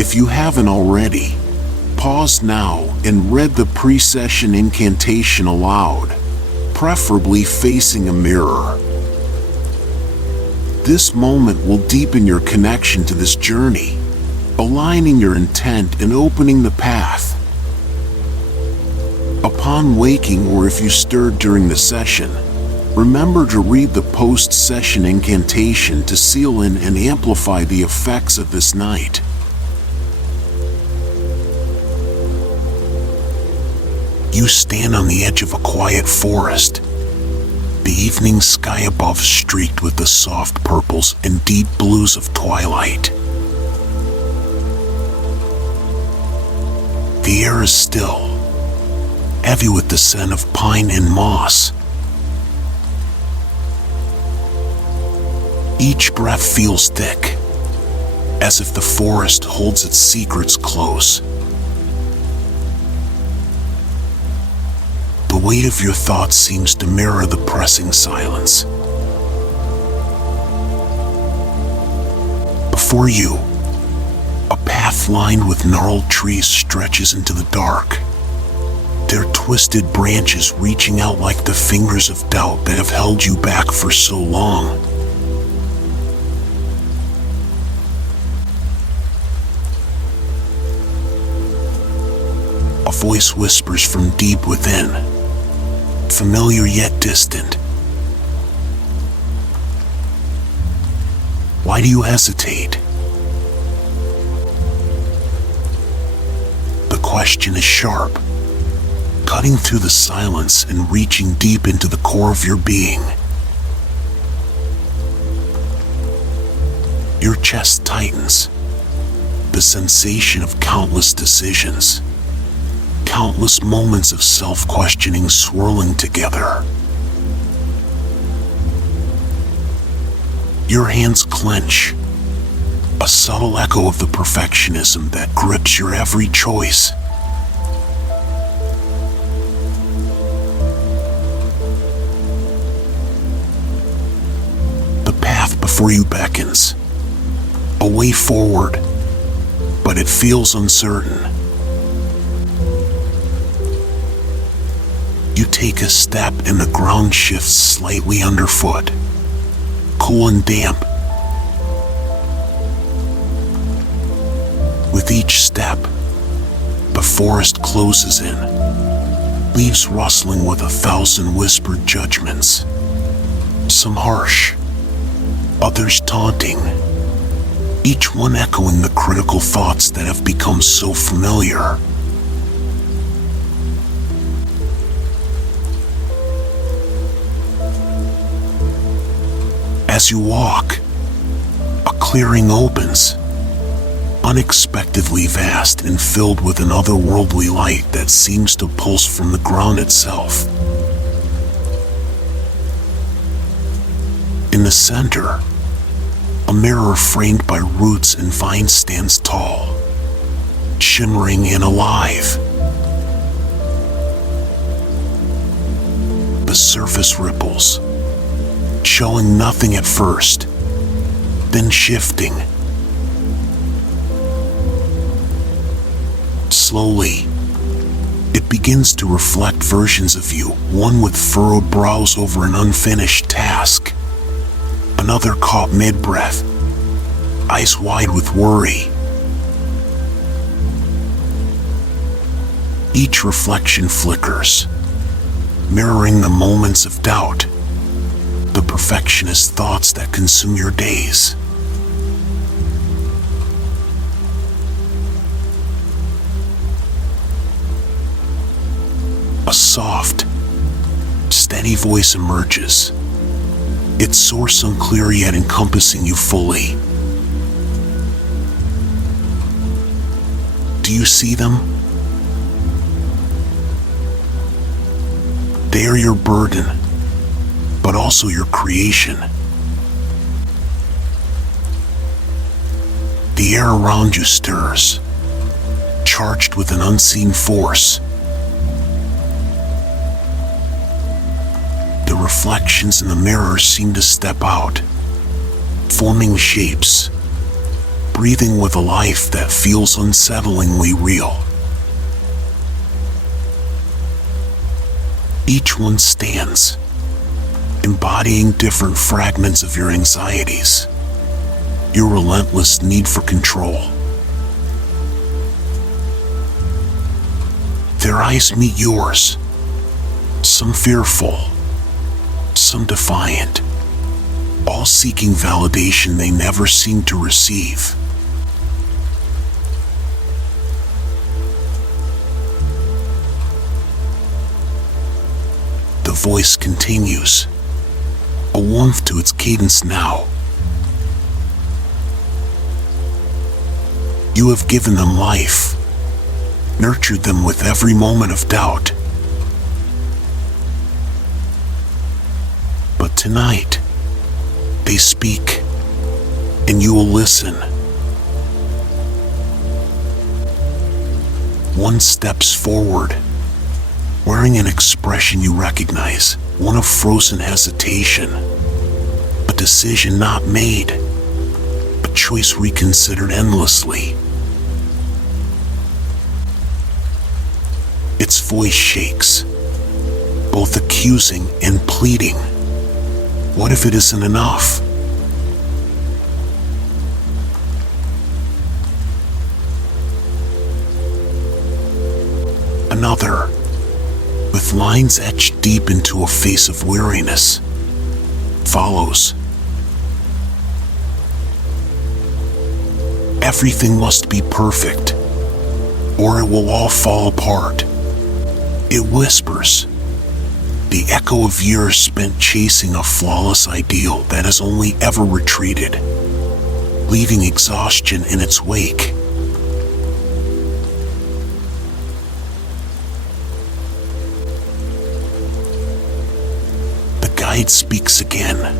If you haven't already, pause now and read the pre-session incantation aloud, preferably facing a mirror. This moment will deepen your connection to this journey, aligning your intent and opening the path. Upon waking, or if you stirred during the session, remember to read the post-session incantation to seal in and amplify the effects of this night. You stand on the edge of a quiet forest, the evening sky above streaked with the soft purples and deep blues of twilight. The air is still, heavy with the scent of pine and moss. Each breath feels thick, as if the forest holds its secrets close. The weight of your thoughts seems to mirror the pressing silence. Before you, a path lined with gnarled trees stretches into the dark, their twisted branches reaching out like the fingers of doubt that have held you back for so long. A voice whispers from deep within, familiar yet distant. Why do you hesitate? The question is sharp, cutting through the silence and reaching deep into the core of your being. Your chest tightens, the sensation of countless decisions, countless moments of self-questioning swirling together. Your hands clench, a subtle echo of the perfectionism that grips your every choice. The path before you beckons, a way forward, but it feels uncertain. You take a step and the ground shifts slightly underfoot, cool and damp. With each step, the forest closes in, leaves rustling with 1,000 whispered judgments, some harsh, others taunting, each one echoing the critical thoughts that have become so familiar. As you walk, a clearing opens, unexpectedly vast and filled with an otherworldly light that seems to pulse from the ground itself. In the center, a mirror framed by roots and vines stands tall, shimmering and alive. The surface ripples, showing nothing at first, then shifting. Slowly, it begins to reflect versions of you, one with furrowed brows over an unfinished task, another caught mid-breath, eyes wide with worry. Each reflection flickers, mirroring the moments of doubt, the perfectionist thoughts that consume your days. A soft, steady voice emerges, its source unclear yet encompassing you fully. Do you see them? They are your burden, but also your creation. The air around you stirs, charged with an unseen force. The reflections in the mirrors seem to step out, forming shapes, breathing with a life that feels unsettlingly real. Each one stands, embodying different fragments of your anxieties, your relentless need for control. Their eyes meet yours, some fearful, some defiant, all seeking validation they never seem to receive. The voice continues, a warmth to its cadence now. You have given them life, nurtured them with every moment of doubt. But tonight, they speak, and you will listen. One steps forward, wearing an expression you recognize, one of frozen hesitation, a decision not made, a choice reconsidered endlessly. Its voice shakes, both accusing and pleading. What if it isn't enough? Another, with lines etched deep into a face of weariness, follows. Everything must be perfect, or it will all fall apart. It whispers, the echo of years spent chasing a flawless ideal that has only ever retreated, leaving exhaustion in its wake. The guide speaks again,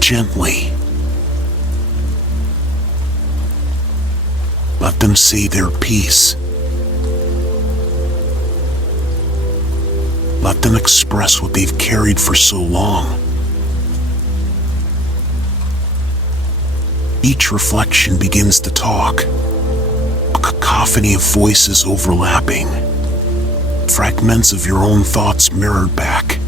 gently. Let them say their piece. Let them express what they've carried for so long. Each reflection begins to talk, a cacophony of voices overlapping, fragments of your own thoughts mirrored back.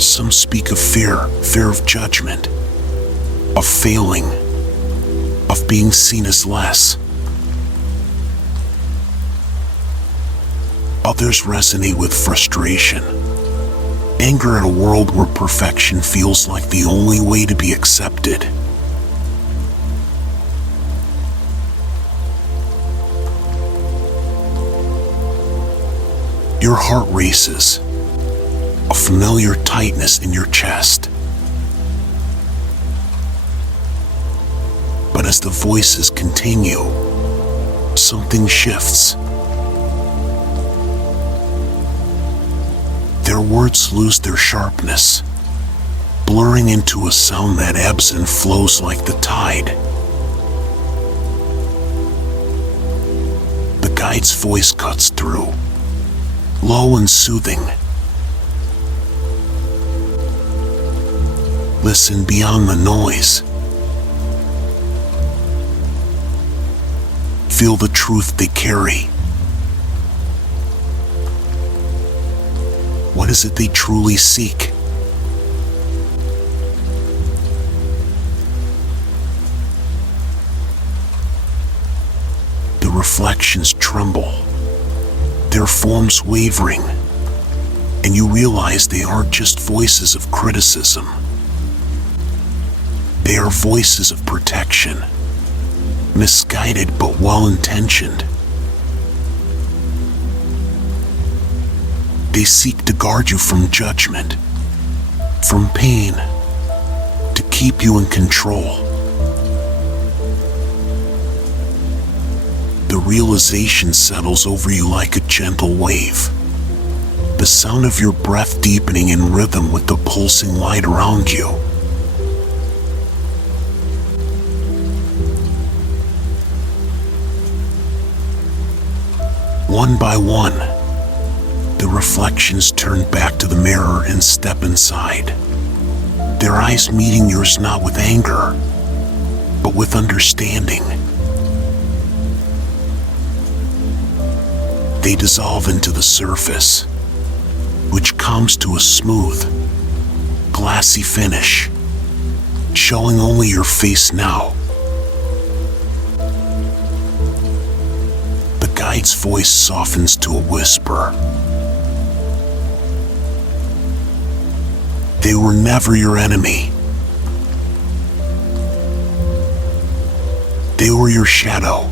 Some speak of fear of judgment, of failing, of being seen as less. Others resonate with frustration, anger at a world where perfection feels like the only way to be accepted. Your heart races, a familiar tightness in your chest. But as the voices continue, something shifts. Their words lose their sharpness, blurring into a sound that ebbs and flows like the tide. The guide's voice cuts through, low and soothing. Listen beyond the noise. Feel the truth they carry. What is it they truly seek? The reflections tremble, their forms wavering, and you realize they aren't just voices of criticism. They are voices of protection, misguided but well-intentioned. They seek to guard you from judgment, from pain, to keep you in control. The realization settles over you like a gentle wave, the sound of your breath deepening in rhythm with the pulsing light around you. One by one, the reflections turn back to the mirror and step inside, their eyes meeting yours not with anger, but with understanding. They dissolve into the surface, which comes to a smooth, glassy finish, showing only your face now. The guide's voice softens to a whisper. They were never your enemy. They were your shadow,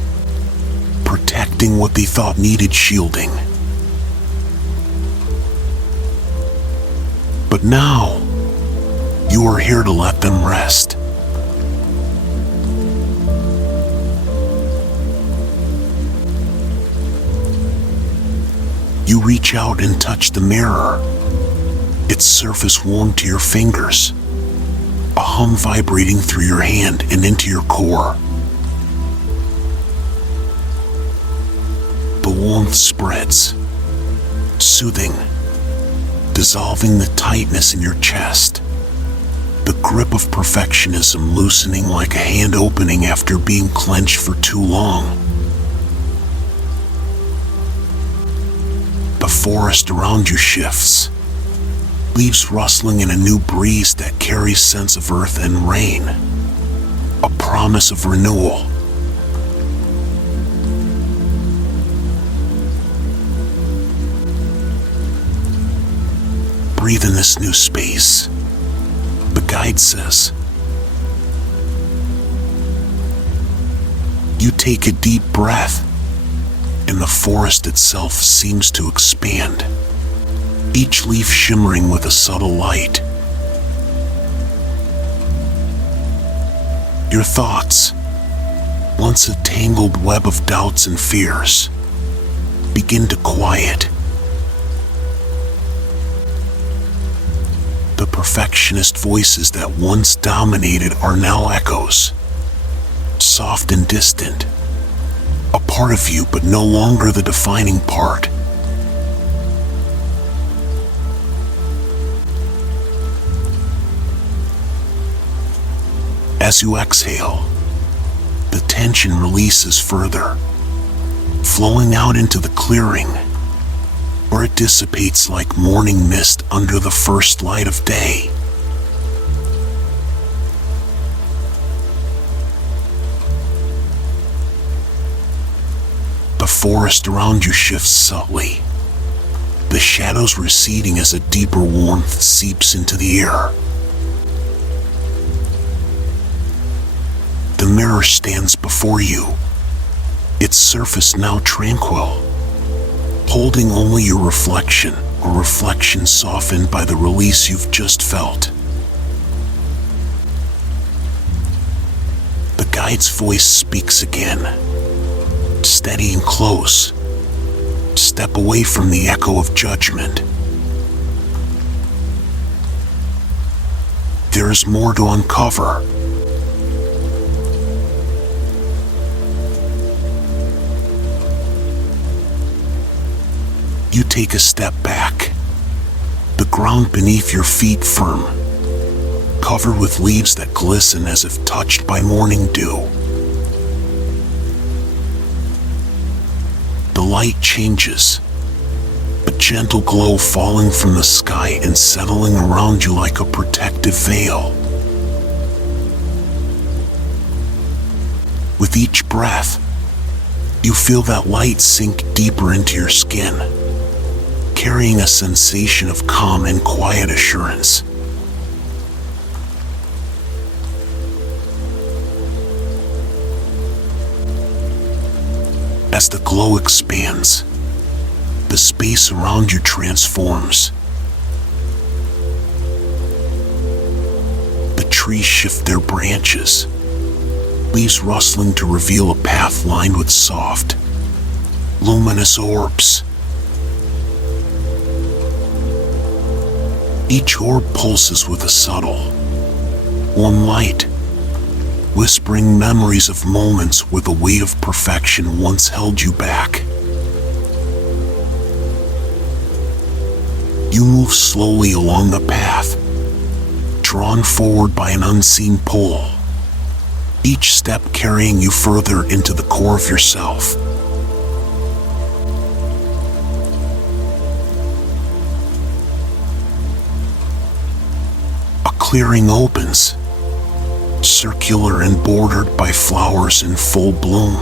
protecting what they thought needed shielding. But now, you are here to let them rest. You reach out and touch the mirror, its surface warm to your fingers, a hum vibrating through your hand and into your core. The warmth spreads, soothing, dissolving the tightness in your chest, the grip of perfectionism loosening like a hand opening after being clenched for too long. The forest around you shifts, leaves rustling in a new breeze that carries scents of earth and rain, a promise of renewal. Breathe in this new space, the guide says. You take a deep breath, and the forest itself seems to expand, each leaf shimmering with a subtle light. Your thoughts, once a tangled web of doubts and fears, begin to quiet. The perfectionist voices that once dominated are now echoes, soft and distant, a part of you but no longer the defining part. As you exhale, the tension releases further, flowing out into the clearing, where it dissipates like morning mist under the first light of day. The forest around you shifts subtly, the shadows receding as a deeper warmth seeps into the air. The mirror stands before you, its surface now tranquil, holding only your reflection, a reflection softened by the release you've just felt. The guide's voice speaks again, steady and close. Step away from the echo of judgment. There is more to uncover. You take a step back, the ground beneath your feet firm, covered with leaves that glisten as if touched by morning dew. The light changes, a gentle glow falling from the sky and settling around you like a protective veil. With each breath, you feel that light sink deeper into your skin, carrying a sensation of calm and quiet assurance. As the glow expands, the space around you transforms. The trees shift their branches, leaves rustling to reveal a path lined with soft, luminous orbs. Each orb pulses with a subtle, warm light, whispering memories of moments where the weight of perfection once held you back. You move slowly along the path, drawn forward by an unseen pull, each step carrying you further into the core of yourself. A clearing opens, circular and bordered by flowers in full bloom,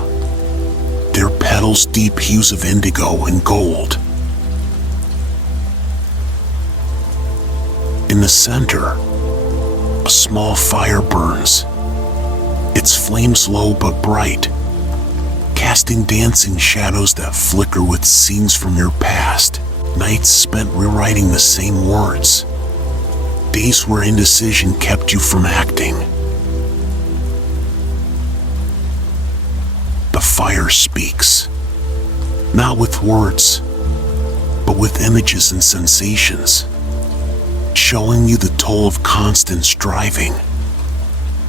their petals deep hues of indigo and gold. In the center, a small fire burns, its flames low but bright, casting dancing shadows that flicker with scenes from your past, nights spent rewriting the same words, days where indecision kept you from acting. The fire speaks, not with words, but with images and sensations, showing you the toll of constant striving,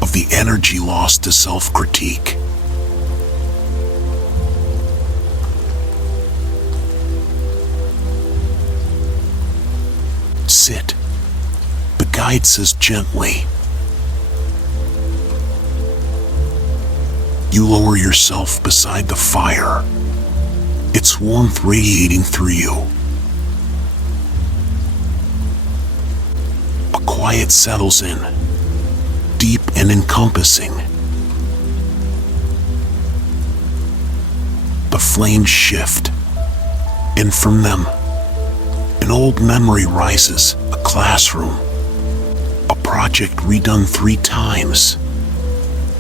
of the energy lost to self-critique. Sit, the guide says gently. You lower yourself beside the fire, its warmth radiating through you. A quiet settles in, deep and encompassing. The flames shift, and from them, an old memory rises, a classroom, a project redone 3 times,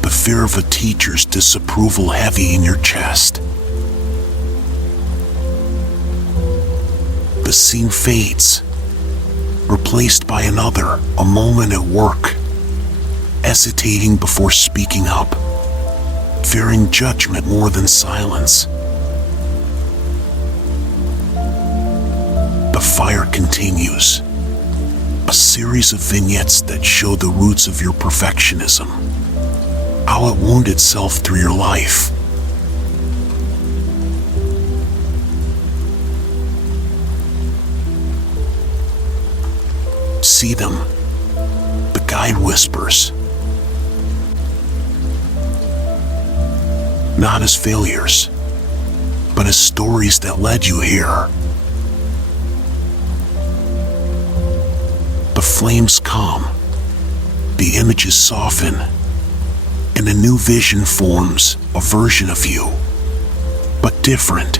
the fear of a teacher's disapproval heavy in your chest. The scene fades, replaced by another, a moment at work, hesitating before speaking up, fearing judgment more than silence. The fire continues, a series of vignettes that show the roots of your perfectionism, how it wound itself through your life. See them, the guide whispers, not as failures, but as stories that led you here. The flames calm, the images soften, and a new vision forms, a version of you, but different.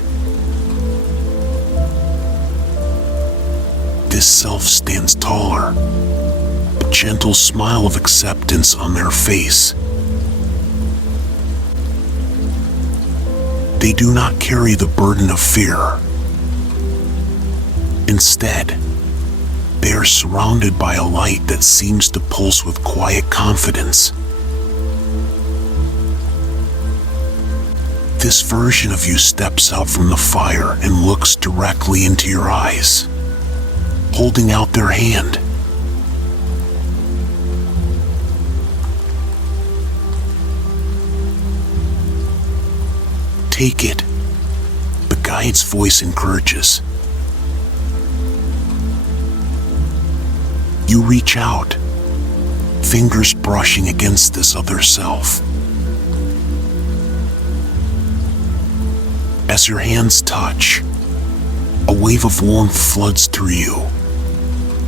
This self stands taller, a gentle smile of acceptance on their face. They do not carry the burden of fear. Instead, they are surrounded by a light that seems to pulse with quiet confidence. This version of you steps out from the fire and looks directly into your eyes, holding out their hand. Take it, the guide's voice encourages. You reach out, fingers brushing against this other self. As your hands touch, a wave of warmth floods through you.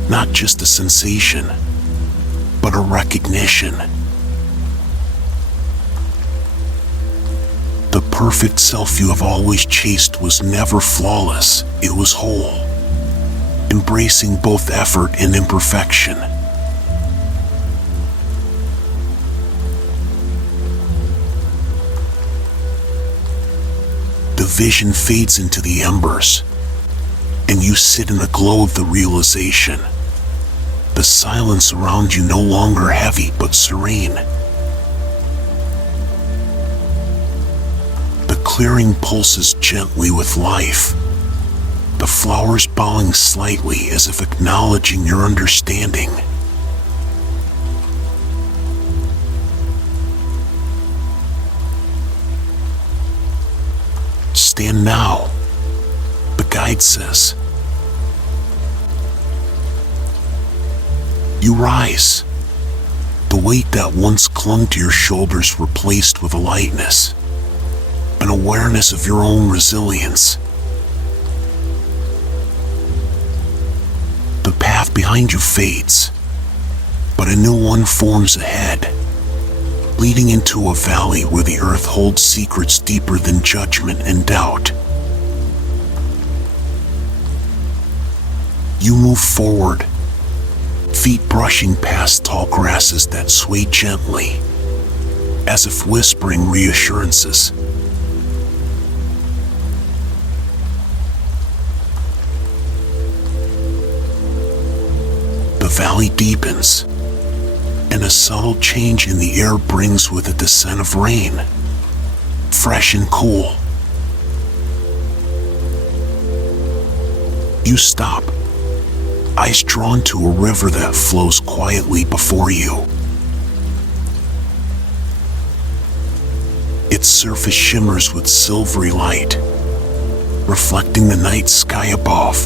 Not just a sensation, but a recognition. The perfect self you have always chased was never flawless, it was whole, embracing both effort and imperfection. The vision fades into the embers, and you sit in the glow of the realization. The silence around you no longer heavy but serene. The clearing pulses gently with life, the flowers bowing slightly as if acknowledging your understanding. Stand now, the guide says. You rise, weight that once clung to your shoulders replaced with a lightness, an awareness of your own resilience. The path behind you fades, but a new one forms ahead, leading into a valley where the earth holds secrets deeper than judgment and doubt. You move forward, feet brushing past tall grasses that sway gently, as if whispering reassurances. The valley deepens, and a subtle change in the air brings with it the scent of rain, fresh and cool. You stop, eyes drawn to a river that flows quietly before you. Its surface shimmers with silvery light, reflecting the night sky above,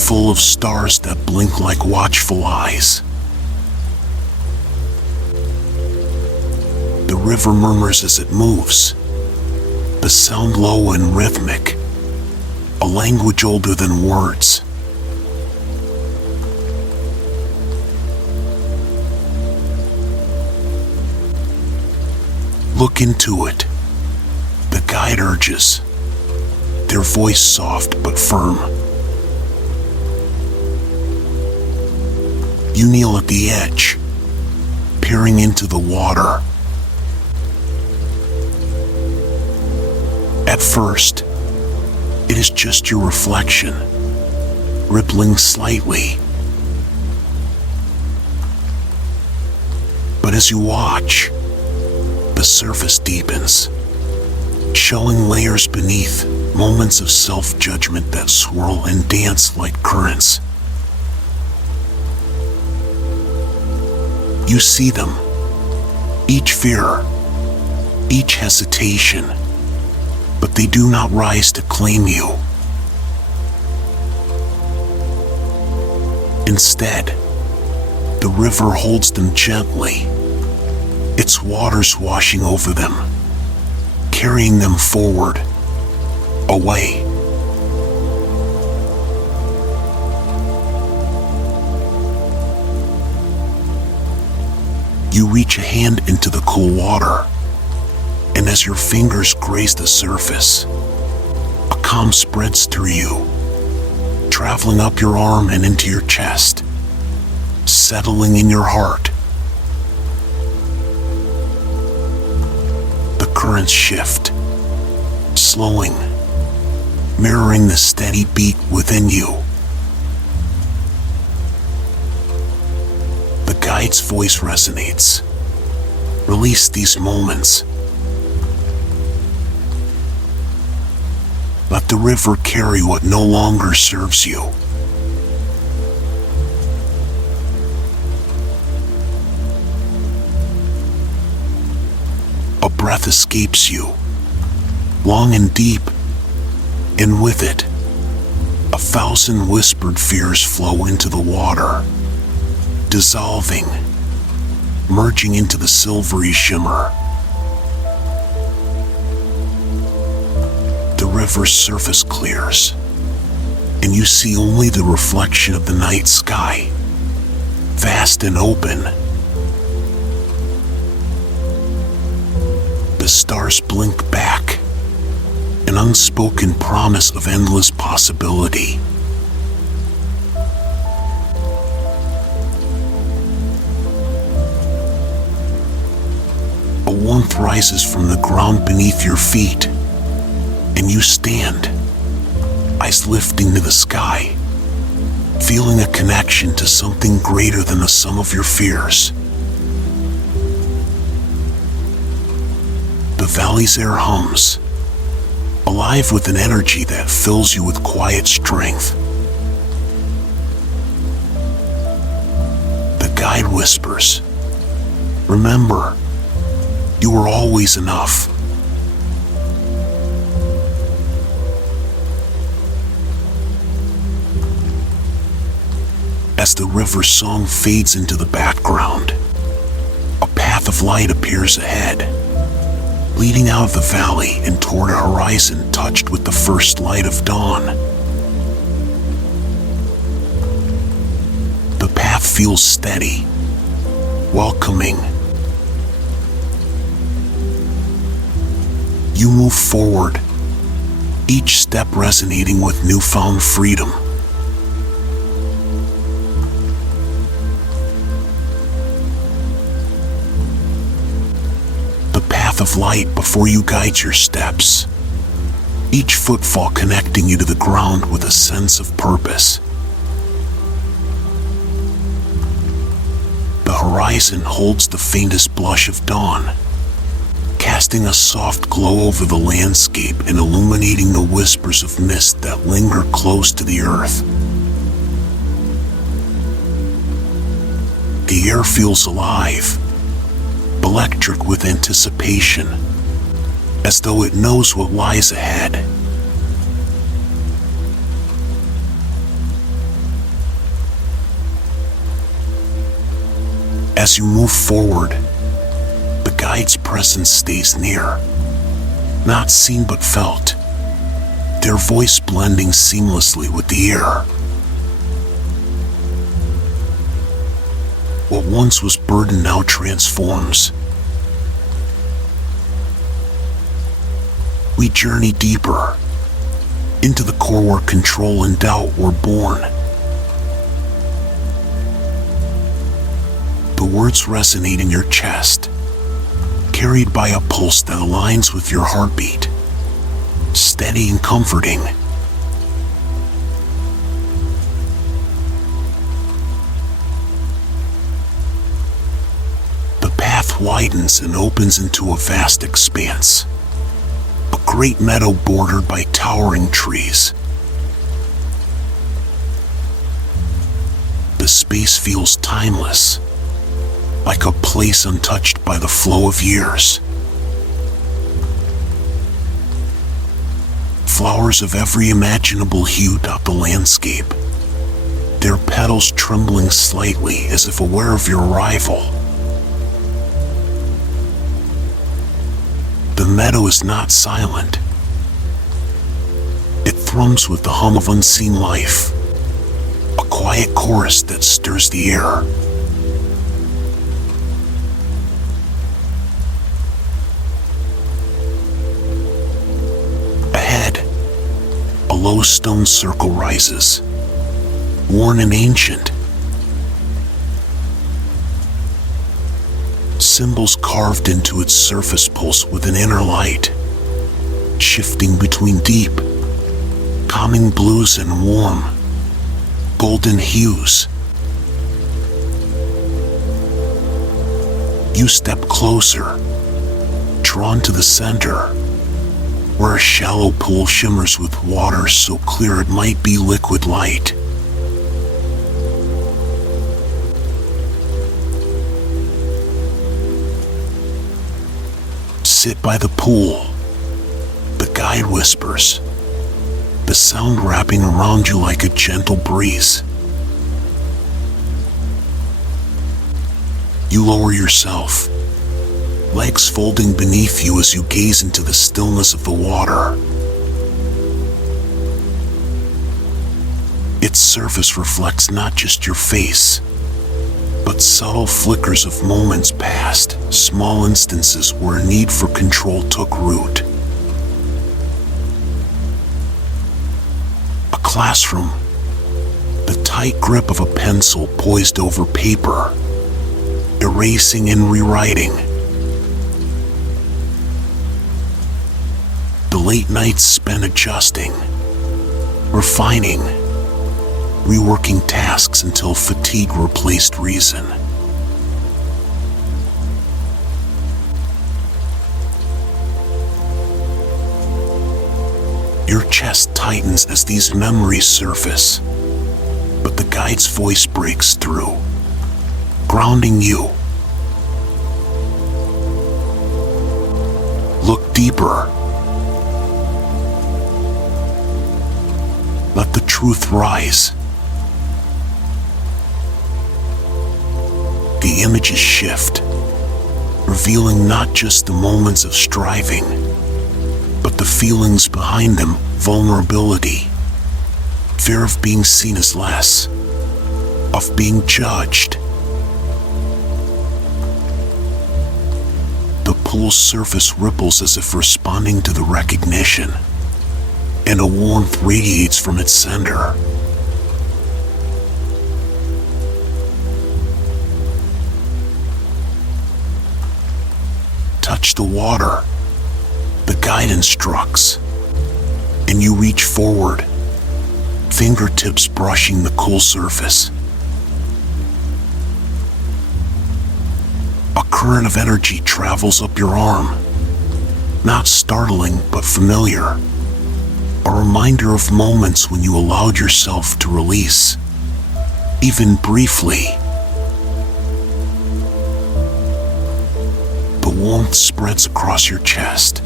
full of stars that blink like watchful eyes. The river murmurs as it moves, the sound low and rhythmic, a language older than words. Look into it, the guide urges, their voice soft but firm. You kneel at the edge, peering into the water. At first, it is just your reflection, rippling slightly. But as you watch, the surface deepens, showing layers beneath, moments of self-judgment that swirl and dance like currents. You see them, each fear, each hesitation, but they do not rise to claim you. Instead, the river holds them gently, its waters washing over them, carrying them forward, away. You reach a hand into the cool water, and as your fingers graze the surface, a calm spreads through you, traveling up your arm and into your chest, settling in your heart. The currents shift, slowing, mirroring the steady beat within you. The guide's voice resonates. Release these moments. Let the river carry what no longer serves you. A breath escapes you, long and deep, and with it, 1,000 whispered fears flow into the water, dissolving, merging into the silvery shimmer. The river's surface clears, and you see only the reflection of the night sky, vast and open. The stars blink back, an unspoken promise of endless possibility. A warmth rises from the ground beneath your feet, and you stand, eyes lifting to the sky, feeling a connection to something greater than the sum of your fears. The valley's air hums, alive with an energy that fills you with quiet strength. The guide whispers, "Remember, you are always enough." As the river song fades into the background, path of light appears ahead, leading out of the valley and toward a horizon touched with the first light of dawn. The path feels steady, welcoming. You move forward, each step resonating with newfound freedom. The path of light before you guides your steps, each footfall connecting you to the ground with a sense of purpose. The horizon holds the faintest blush of dawn, casting a soft glow over the landscape and illuminating the whispers of mist that linger close to the earth. The air feels alive, electric with anticipation, as though it knows what lies ahead. As you move forward, the guide's presence stays near, not seen but felt, their voice blending seamlessly with the air. What once was burden now transforms. We journey deeper, into the core where control and doubt were born. The words resonate in your chest, carried by a pulse that aligns with your heartbeat, steady and comforting. The path widens and opens into a vast expanse, a great meadow bordered by towering trees. The space feels timeless, like a place untouched by the flow of years. Flowers of every imaginable hue dot the landscape, their petals trembling slightly as if aware of your arrival. The meadow is not silent. It thrums with the hum of unseen life, a quiet chorus that stirs the air. A low stone circle rises, worn and ancient. Symbols carved into its surface pulse with an inner light, shifting between deep, calming blues and warm, golden hues. You step closer, drawn to the center, where a shallow pool shimmers with water so clear it might be liquid light. Sit by the pool, the guide whispers, the sound wrapping around you like a gentle breeze. You lower yourself, legs folding beneath you as you gaze into the stillness of the water. Its surface reflects not just your face, but subtle flickers of moments past, small instances where a need for control took root. A classroom, the tight grip of a pencil poised over paper, erasing and rewriting. The late nights spent adjusting, refining, reworking tasks until fatigue replaced reason. Your chest tightens as these memories surface, but the guide's voice breaks through, grounding you. Look deeper. Let the truth rise. The images shift, revealing not just the moments of striving, but the feelings behind them: vulnerability, fear of being seen as less, of being judged. The pool's surface ripples as if responding to the recognition, and a warmth radiates from its center. Touch the water, the guide instructs, and you reach forward, fingertips brushing the cool surface. A current of energy travels up your arm, not startling but familiar, a reminder of moments when you allowed yourself to release, even briefly. The warmth spreads across your chest,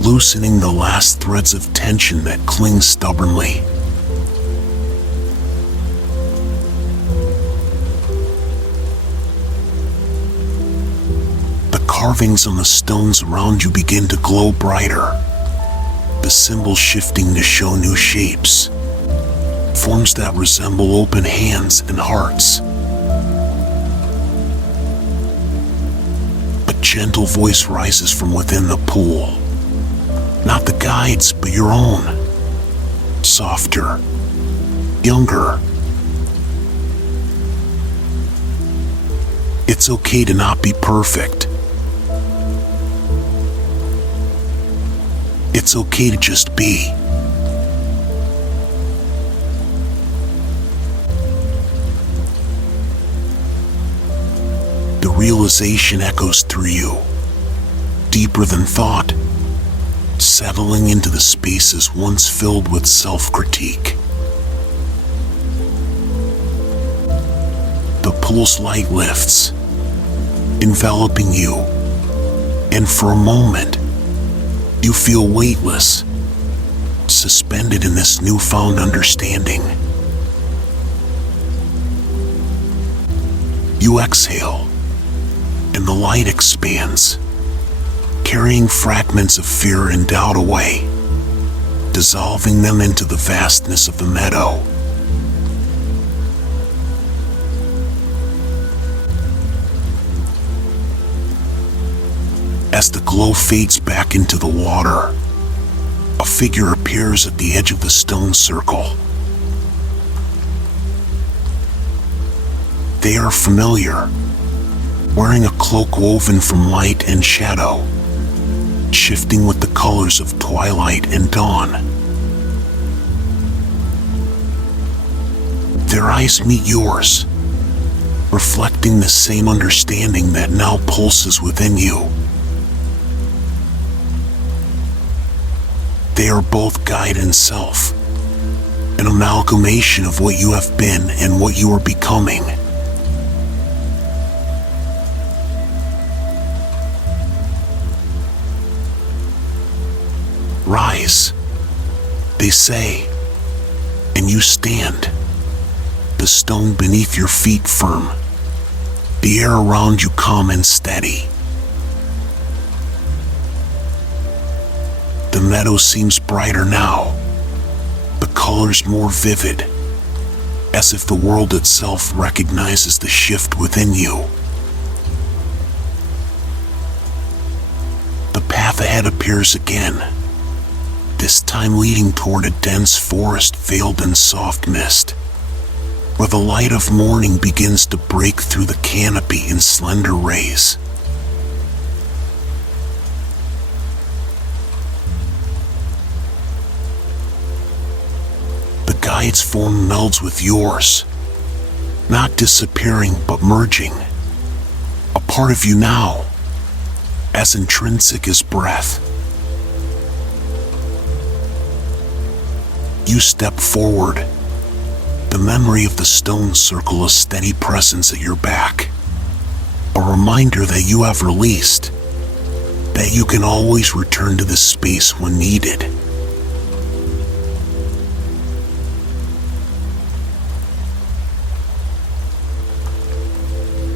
loosening the last threads of tension that cling stubbornly. The carvings on the stones around you begin to glow brighter, the symbols shifting to show new shapes, forms that resemble open hands and hearts. A gentle voice rises from within the pool, not the guide's, but your own, softer, younger. It's okay to not be perfect. It's okay to just be. The realization echoes through you, deeper than thought, settling into the spaces once filled with self-critique. The pool's light lifts, enveloping you, and for a moment, you feel weightless, suspended in this newfound understanding. You exhale, and the light expands, carrying fragments of fear and doubt away, dissolving them into the vastness of the meadow. As the glow fades back into the water, a figure appears at the edge of the stone circle. They are familiar, wearing a cloak woven from light and shadow, shifting with the colors of twilight and dawn. Their eyes meet yours, reflecting the same understanding that now pulses within you. They are both guide and self, an amalgamation of what you have been and what you are becoming. Rise, they say, and you stand, the stone beneath your feet firm, the air around you calm and steady. The meadow seems brighter now, the colors more vivid, as if the world itself recognizes the shift within you. The path ahead appears again, this time leading toward a dense forest veiled in soft mist, where the light of morning begins to break through the canopy in slender rays. The guide's form melds with yours, not disappearing but merging, a part of you now, as intrinsic as breath. You step forward, the memory of the stone circle a steady presence at your back, a reminder that you have released, that you can always return to this space when needed.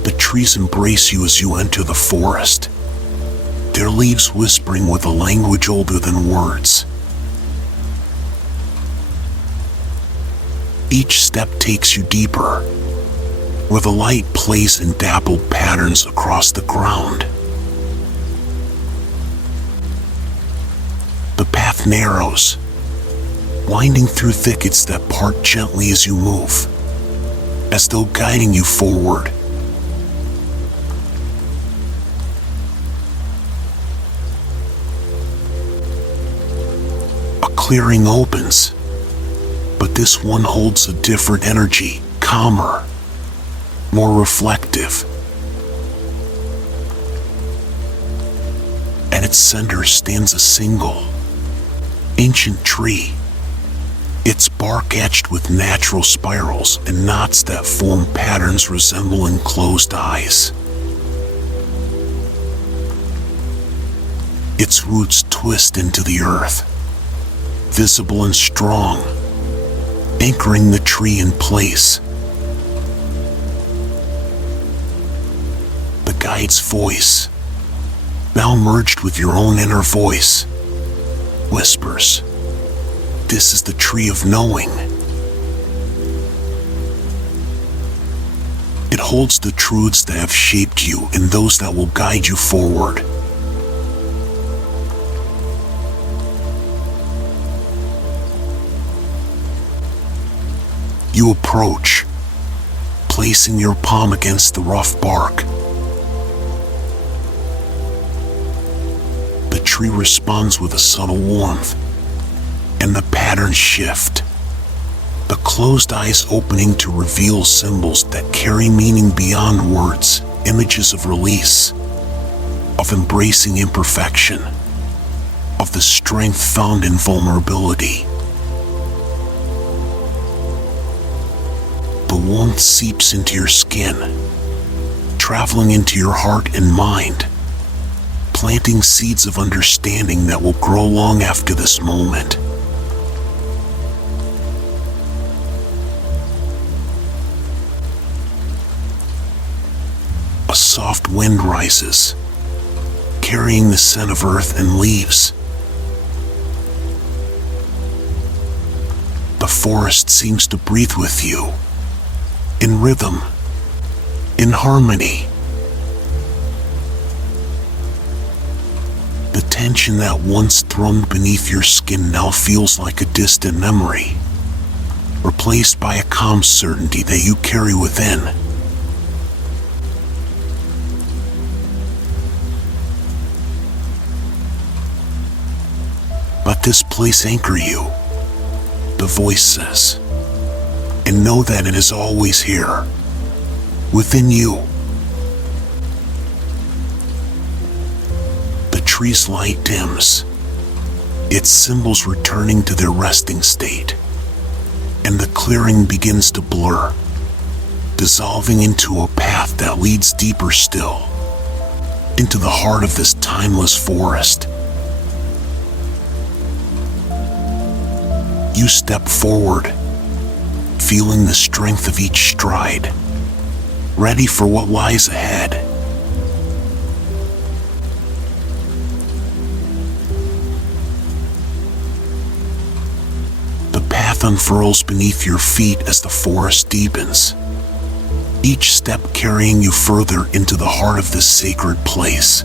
The trees embrace you as you enter the forest, their leaves whispering with a language older than words. Each step takes you deeper, where the light plays in dappled patterns across the ground. The path narrows, winding through thickets that part gently as you move, as though guiding you forward. A clearing opens, but this one holds a different energy, calmer, more reflective. At its center stands a single, ancient tree, its bark etched with natural spirals and knots that form patterns resembling closed eyes. Its roots twist into the earth, visible and strong, anchoring the tree in place. The guide's voice, now merged with your own inner voice, whispers, "This is the tree of knowing." It holds the truths that have shaped you and those that will guide you forward. You approach, placing your palm against the rough bark. The tree responds with a subtle warmth, and the patterns shift, the closed eyes opening to reveal symbols that carry meaning beyond words, images of release, of embracing imperfection, of the strength found in vulnerability. The warmth seeps into your skin, traveling into your heart and mind, planting seeds of understanding that will grow long after this moment. A soft wind rises, carrying the scent of earth and leaves. The forest seems to breathe with you, in rhythm, in harmony. The tension that once thrummed beneath your skin now feels like a distant memory, replaced by a calm certainty that you carry within. Let this place anchor you, the voice says, and know that it is always here, within you. The tree's light dims, its symbols returning to their resting state, and the clearing begins to blur, dissolving into a path that leads deeper still, into the heart of this timeless forest. You step forward, feeling the strength of each stride, ready for what lies ahead. The path unfurls beneath your feet as the forest deepens, each step carrying you further into the heart of this sacred place.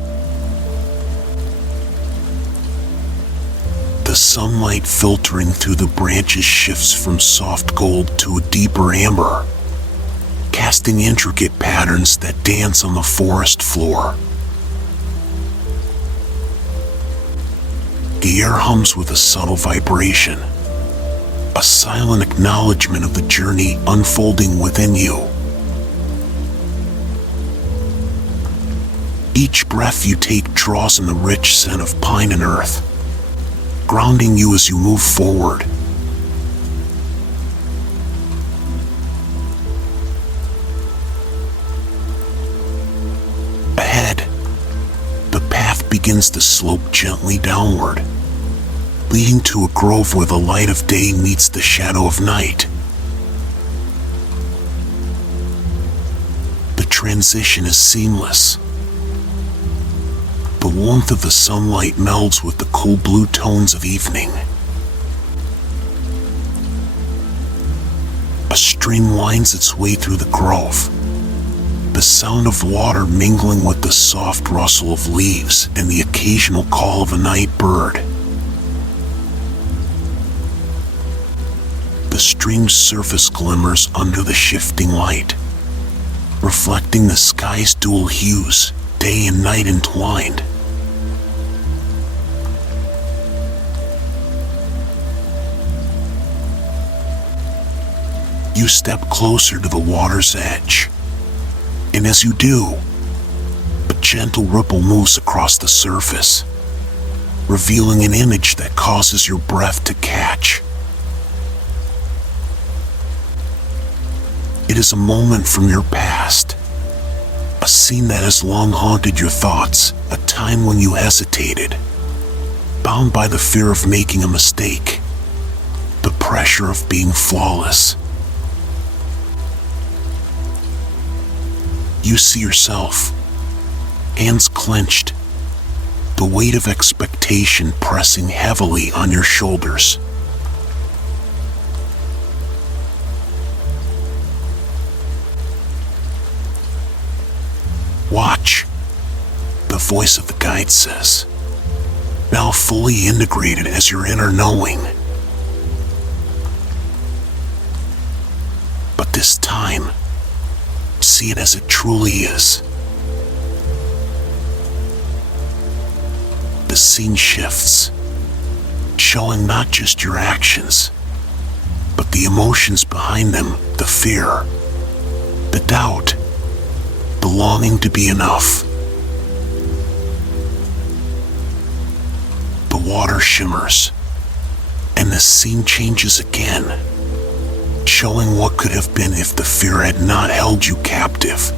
The sunlight filtering through the branches shifts from soft gold to a deeper amber, casting intricate patterns that dance on the forest floor. The air hums with a subtle vibration, a silent acknowledgement of the journey unfolding within you. Each breath you take draws in the rich scent of pine and earth, grounding you as you move forward. Ahead, the path begins to slope gently downward, leading to a grove where the light of day meets the shadow of night. The transition is seamless. The warmth of the sunlight melds with the cool blue tones of evening. A stream winds its way through the grove, the sound of water mingling with the soft rustle of leaves and the occasional call of a night bird. The stream's surface glimmers under the shifting light, reflecting the sky's dual hues, day and night entwined. You step closer to the water's edge, and as you do, a gentle ripple moves across the surface, revealing an image that causes your breath to catch. It is a moment from your past, a scene that has long haunted your thoughts, a time when you hesitated, bound by the fear of making a mistake, the pressure of being flawless. You see yourself, hands clenched, the weight of expectation pressing heavily on your shoulders. Watch, the voice of the guide says, now fully integrated as your inner knowing. But this time, see it as it truly is. The scene shifts, showing not just your actions, but the emotions behind them, the fear, the doubt, the longing to be enough. The water shimmers, and the scene changes again, showing what could have been if the fear had not held you captive.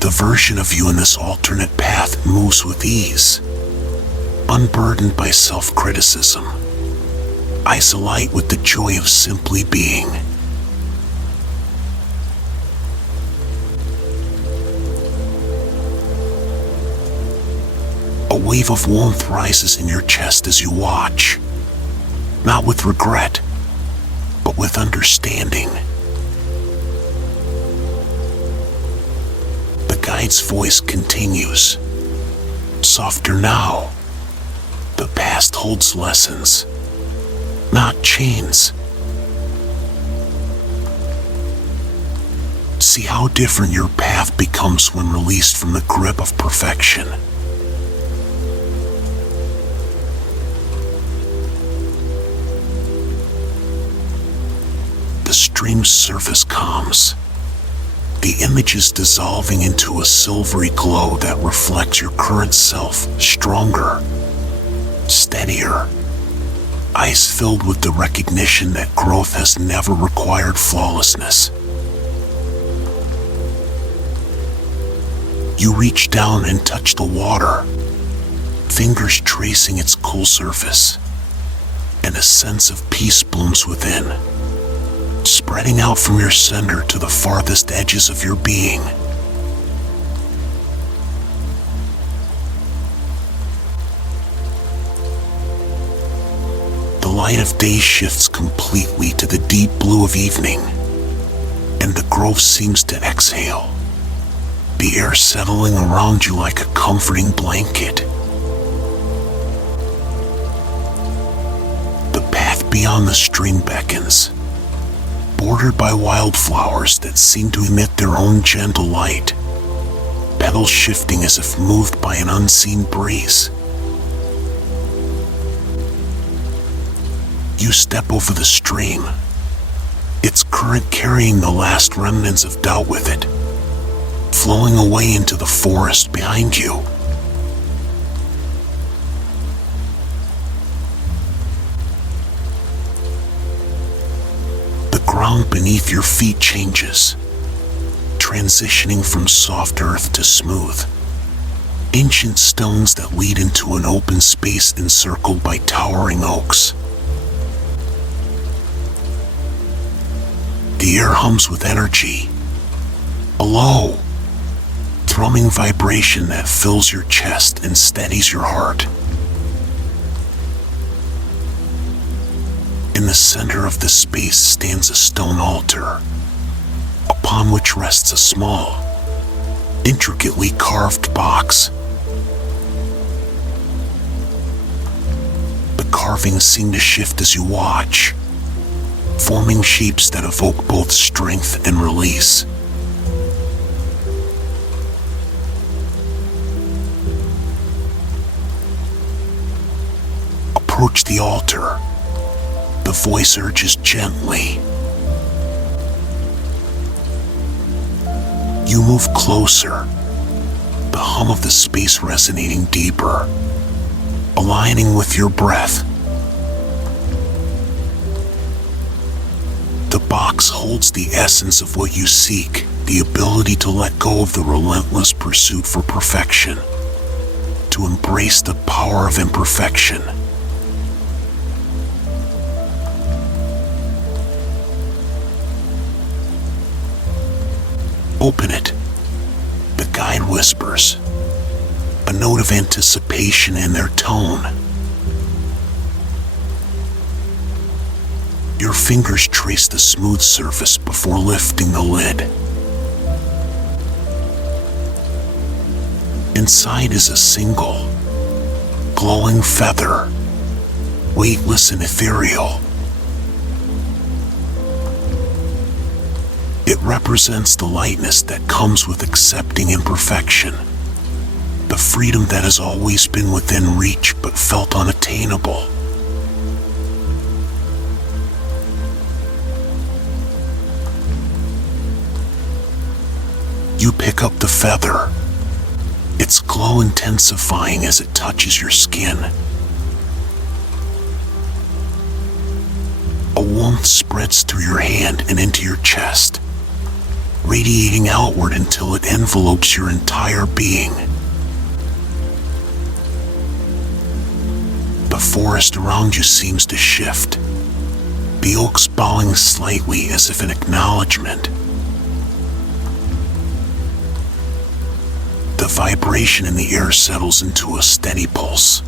The version of you in this alternate path moves with ease, unburdened by self-criticism, eyes alight with the joy of simply being. A wave of warmth rises in your chest as you watch, not with regret, but with understanding. The guide's voice continues, softer now. The past holds lessons, not chains. See how different your path becomes when released from the grip of perfection. The stream's surface calms, the images dissolving into a silvery glow that reflects your current self, stronger, steadier, eyes filled with the recognition that growth has never required flawlessness. You reach down and touch the water, fingers tracing its cool surface, and a sense of peace blooms within, spreading out from your center to the farthest edges of your being. The light of day shifts completely to the deep blue of evening, and the grove seems to exhale, the air settling around you like a comforting blanket. The path beyond the stream beckons, bordered by wildflowers that seem to emit their own gentle light, petals shifting as if moved by an unseen breeze. You step over the stream, its current carrying the last remnants of doubt with it, flowing away into the forest behind you. The ground beneath your feet changes, transitioning from soft earth to smooth, ancient stones that lead into an open space encircled by towering oaks. The air hums with energy, a low, thrumming vibration that fills your chest and steadies your heart. In the center of the space stands a stone altar, upon which rests a small, intricately carved box. The carvings seem to shift as you watch, forming shapes that evoke both strength and release. Approach the altar. The voice urges gently. You move closer, the hum of the space resonating deeper, aligning with your breath. The box holds the essence of what you seek, the ability to let go of the relentless pursuit for perfection, to embrace the power of imperfection. Open it, the guide whispers, a note of anticipation in their tone. Your fingers trace the smooth surface before lifting the lid. Inside is a single, glowing feather, weightless and ethereal. It represents the lightness that comes with accepting imperfection, the freedom that has always been within reach but felt unattainable. You pick up the feather, its glow intensifying as it touches your skin. A warmth spreads through your hand and into your chest, radiating outward until it envelopes your entire being. The forest around you seems to shift, the oaks bowing slightly as if in acknowledgement. The vibration in the air settles into a steady pulse,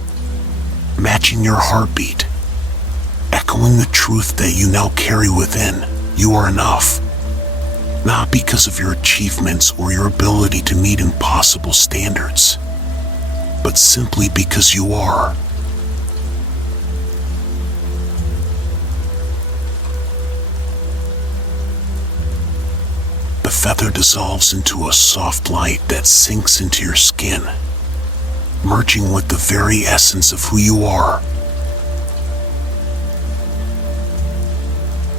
matching your heartbeat, echoing the truth that you now carry within. You are enough. Not because of your achievements or your ability to meet impossible standards, but simply because you are. The feather dissolves into a soft light that sinks into your skin, merging with the very essence of who you are.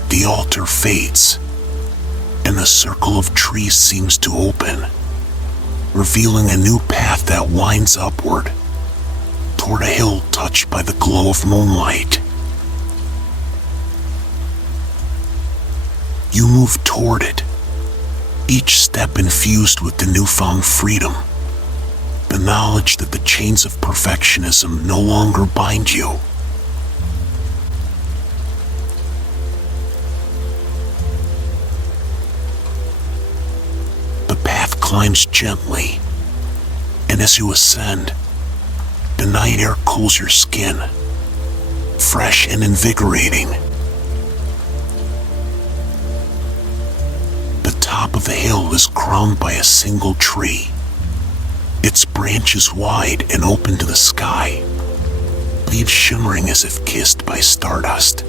The altar fades, and the circle of trees seems to open, revealing a new path that winds upward, toward a hill touched by the glow of moonlight. You move toward it, each step infused with the newfound freedom, the knowledge that the chains of perfectionism no longer bind you. Climbs gently, and as you ascend, the night air cools your skin, fresh and invigorating. The top of the hill is crowned by a single tree, its branches wide and open to the sky, leaves shimmering as if kissed by stardust.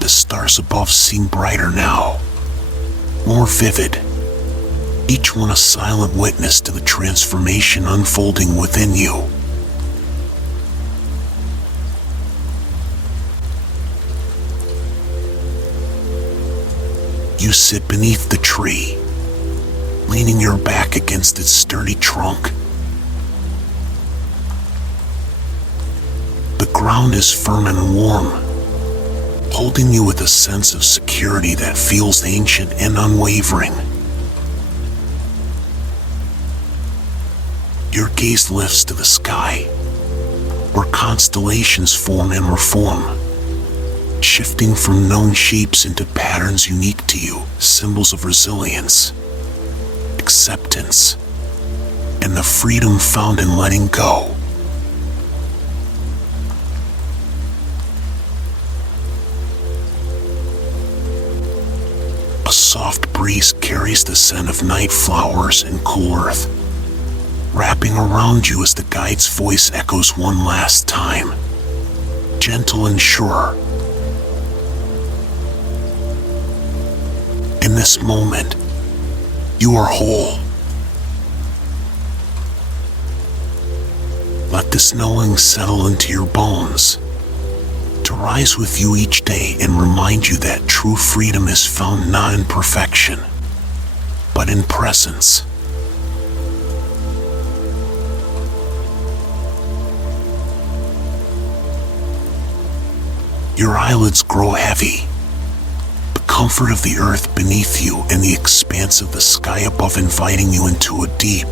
The stars above seem brighter now, more vivid, each one a silent witness to the transformation unfolding within you. You sit beneath the tree, leaning your back against its sturdy trunk. The ground is firm and warm, holding you with a sense of security that feels ancient and unwavering. Your gaze lifts to the sky, where constellations form and reform, shifting from known shapes into patterns unique to you, symbols of resilience, acceptance, and the freedom found in letting go. A soft breeze carries the scent of night flowers and cool earth, wrapping around you as the guide's voice echoes one last time, gentle and sure. In this moment, you are whole. Let this knowing settle into your bones, to rise with you each day and remind you that true freedom is found not in perfection, but in presence. Your eyelids grow heavy, the comfort of the earth beneath you and the expanse of the sky above inviting you into a deep,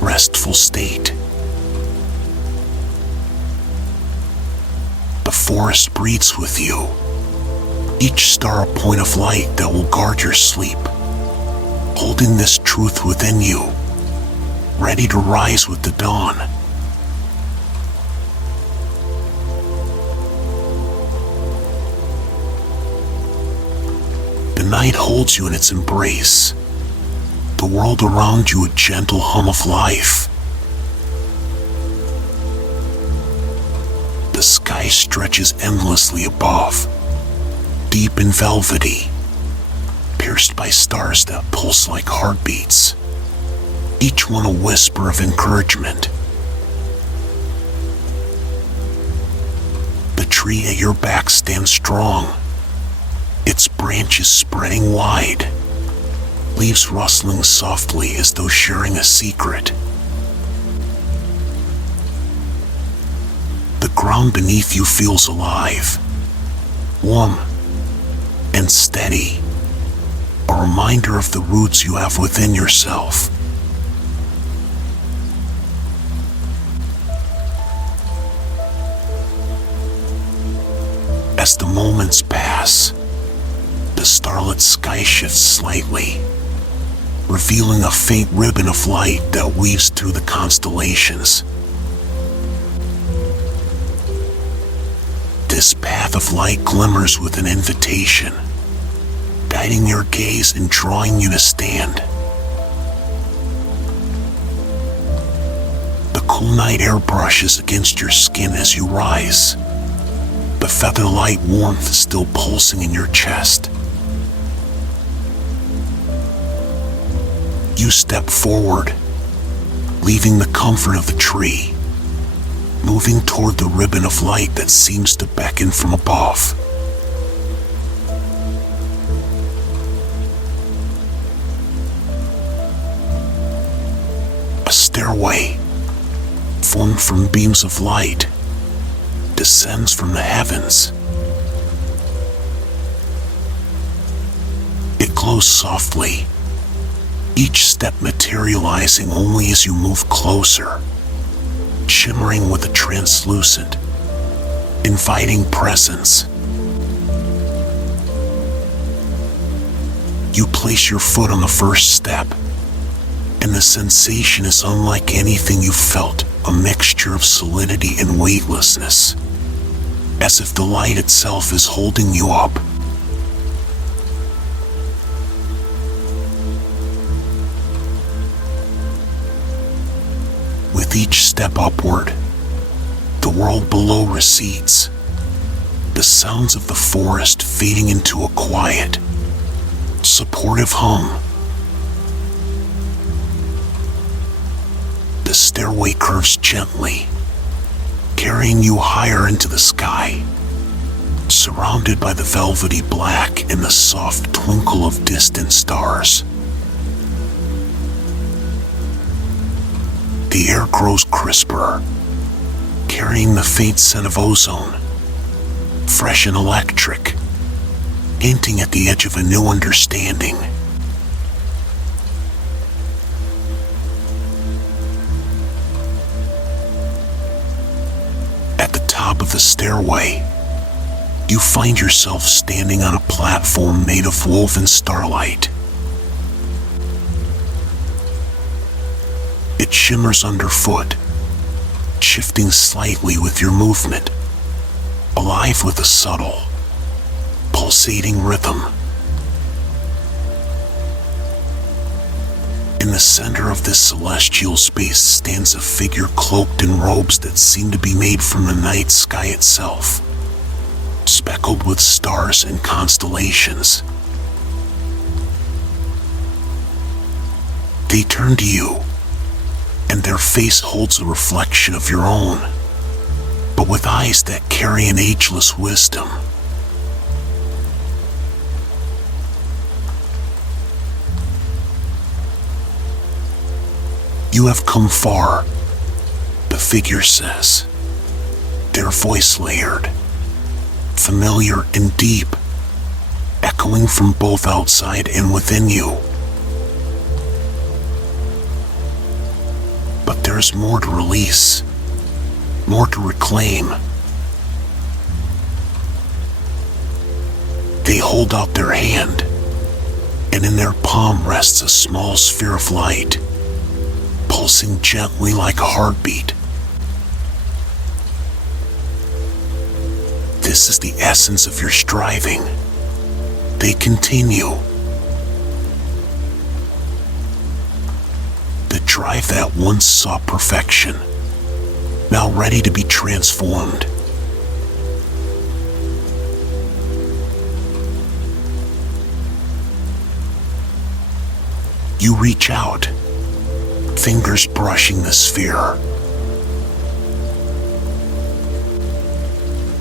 restful state. The forest breathes with you, each star a point of light that will guard your sleep, holding this truth within you, ready to rise with the dawn. The night holds you in its embrace, the world around you a gentle hum of life. The sky stretches endlessly above, deep and velvety, pierced by stars that pulse like heartbeats, each one a whisper of encouragement. The tree at your back stands strong, its branches spreading wide, leaves rustling softly as though sharing a secret. The ground beneath you feels alive, warm and steady, a reminder of the roots you have within yourself. As the moments pass, the starlit sky shifts slightly, revealing a faint ribbon of light that weaves through the constellations. This path of light glimmers with an invitation, guiding your gaze and drawing you to stand. The cool night air brushes against your skin as you rise, the feather-light warmth still pulsing in your chest. You step forward, leaving the comfort of the tree, moving toward the ribbon of light that seems to beckon from above. A stairway, formed from beams of light, descends from the heavens. It glows softly, each step materializing only as you move closer, shimmering with a translucent, inviting presence. You place your foot on the first step, and the sensation is unlike anything you've felt, a mixture of solidity and weightlessness, as if the light itself is holding you up. With each step upward, the world below recedes, the sounds of the forest fading into a quiet, supportive hum. The stairway curves gently, carrying you higher into the sky, surrounded by the velvety black and the soft twinkle of distant stars. The air grows crisper, carrying the faint scent of ozone, fresh and electric, hinting at the edge of a new understanding. At the top of the stairway, You find yourself standing on a platform made of woven starlight. It shimmers underfoot, shifting slightly with your movement, alive with a subtle, pulsating rhythm. In the center of this celestial space stands a figure cloaked in robes that seem to be made from the night sky itself, speckled with stars and constellations. They turn to you, and their face holds a reflection of your own, but with eyes that carry an ageless wisdom. You have come far, the figure says, their voice layered, familiar and deep, echoing from both outside and within you. But there's more to release, more to reclaim. They hold out their hand, and in their palm rests a small sphere of light, pulsing gently like a heartbeat. This is the essence of your striving. They continue. The drive that once sought perfection, now ready to be transformed. You reach out, fingers brushing the sphere.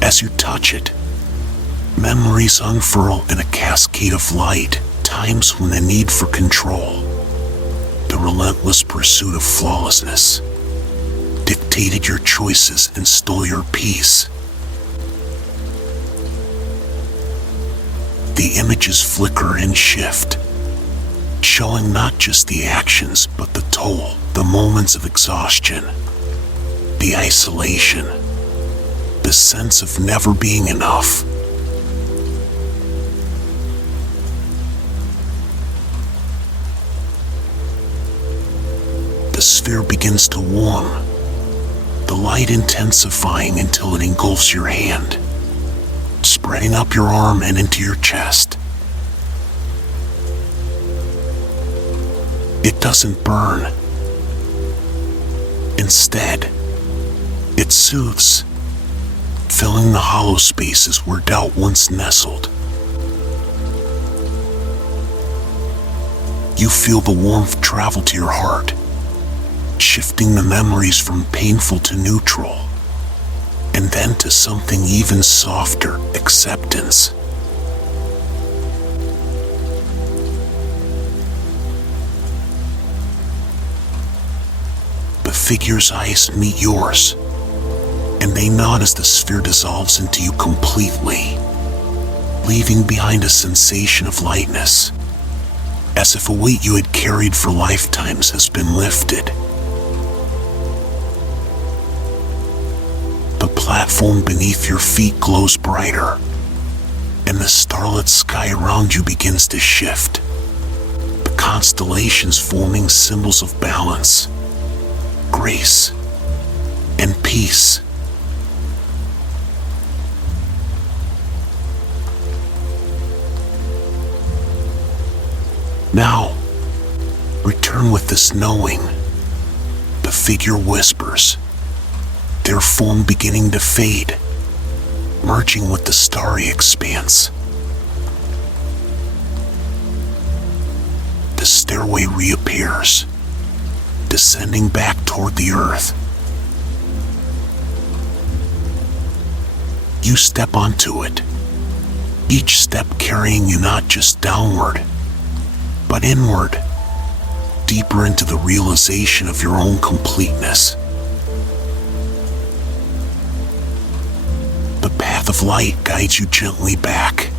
As you touch it, memories unfurl in a cascade of light, times when the need for control, the relentless pursuit of flawlessness, dictated your choices and stole your peace. The images flicker and shift, showing not just the actions, but the toll, the moments of exhaustion, the isolation, the sense of never being enough. The sphere begins to warm, the light intensifying until it engulfs your hand, spreading up your arm and into your chest. It doesn't burn. Instead, it soothes, filling the hollow spaces where doubt once nestled. You feel the warmth travel to your heart, shifting the memories from painful to neutral, and then to something even softer, acceptance. The figure's eyes meet yours, and they nod as the sphere dissolves into you completely, leaving behind a sensation of lightness, as if a weight you had carried for lifetimes has been lifted. The platform beneath your feet glows brighter, and the starlit sky around you begins to shift, the constellations forming symbols of balance, grace, and peace. Now, return with this knowing. The figure whispers, their form beginning to fade, merging with the starry expanse. The stairway reappears, descending back toward the earth. You step onto it, each step carrying you not just downward, but inward, deeper into the realization of your own completeness. The path of light guides you gently back,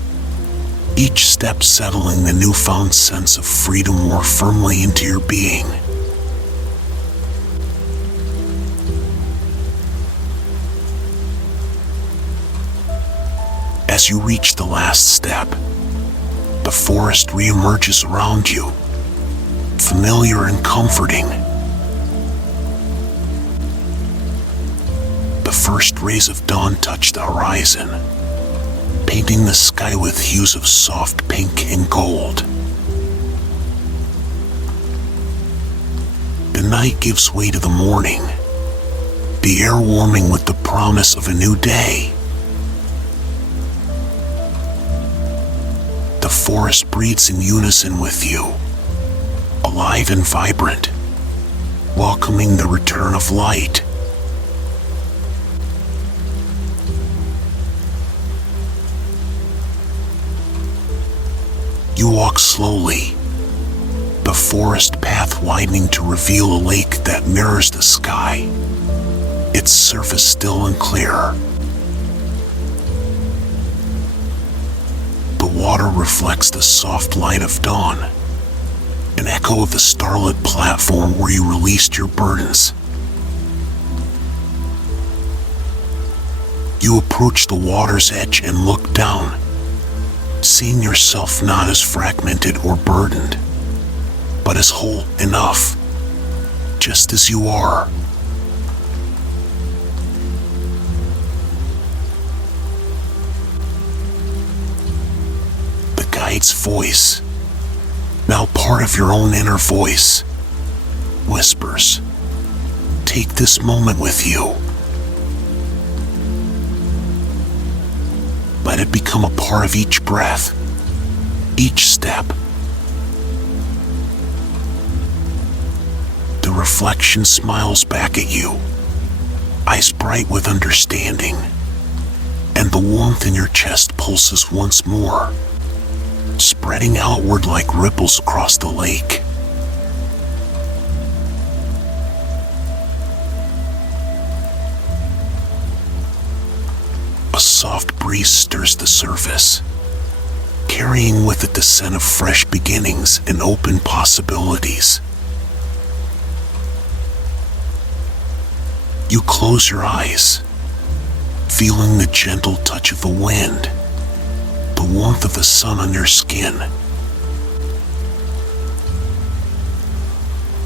each step settling the newfound sense of freedom more firmly into your being. As you reach the last step, the forest reemerges around you, familiar and comforting. The first rays of dawn touch the horizon, painting the sky with hues of soft pink and gold. The night gives way to the morning, the air warming with the promise of a new day. The forest breathes in unison with you, alive and vibrant, welcoming the return of light. You walk slowly, the forest path widening to reveal a lake that mirrors the sky, its surface still and clear. The water reflects the soft light of dawn, an echo of the starlit platform where you released your burdens. You approach the water's edge and look down, seeing yourself not as fragmented or burdened, but as whole enough, just as you are. The guide's voice, now part of your own inner voice, whispers, "Take this moment with you." Let it become a part of each breath, each step. The reflection smiles back at you, eyes bright with understanding, and the warmth in your chest pulses once more, spreading outward like ripples across the lake. A soft breeze stirs the surface, carrying with it the scent of fresh beginnings and open possibilities. You close your eyes, feeling the gentle touch of the wind, the warmth of the sun on your skin.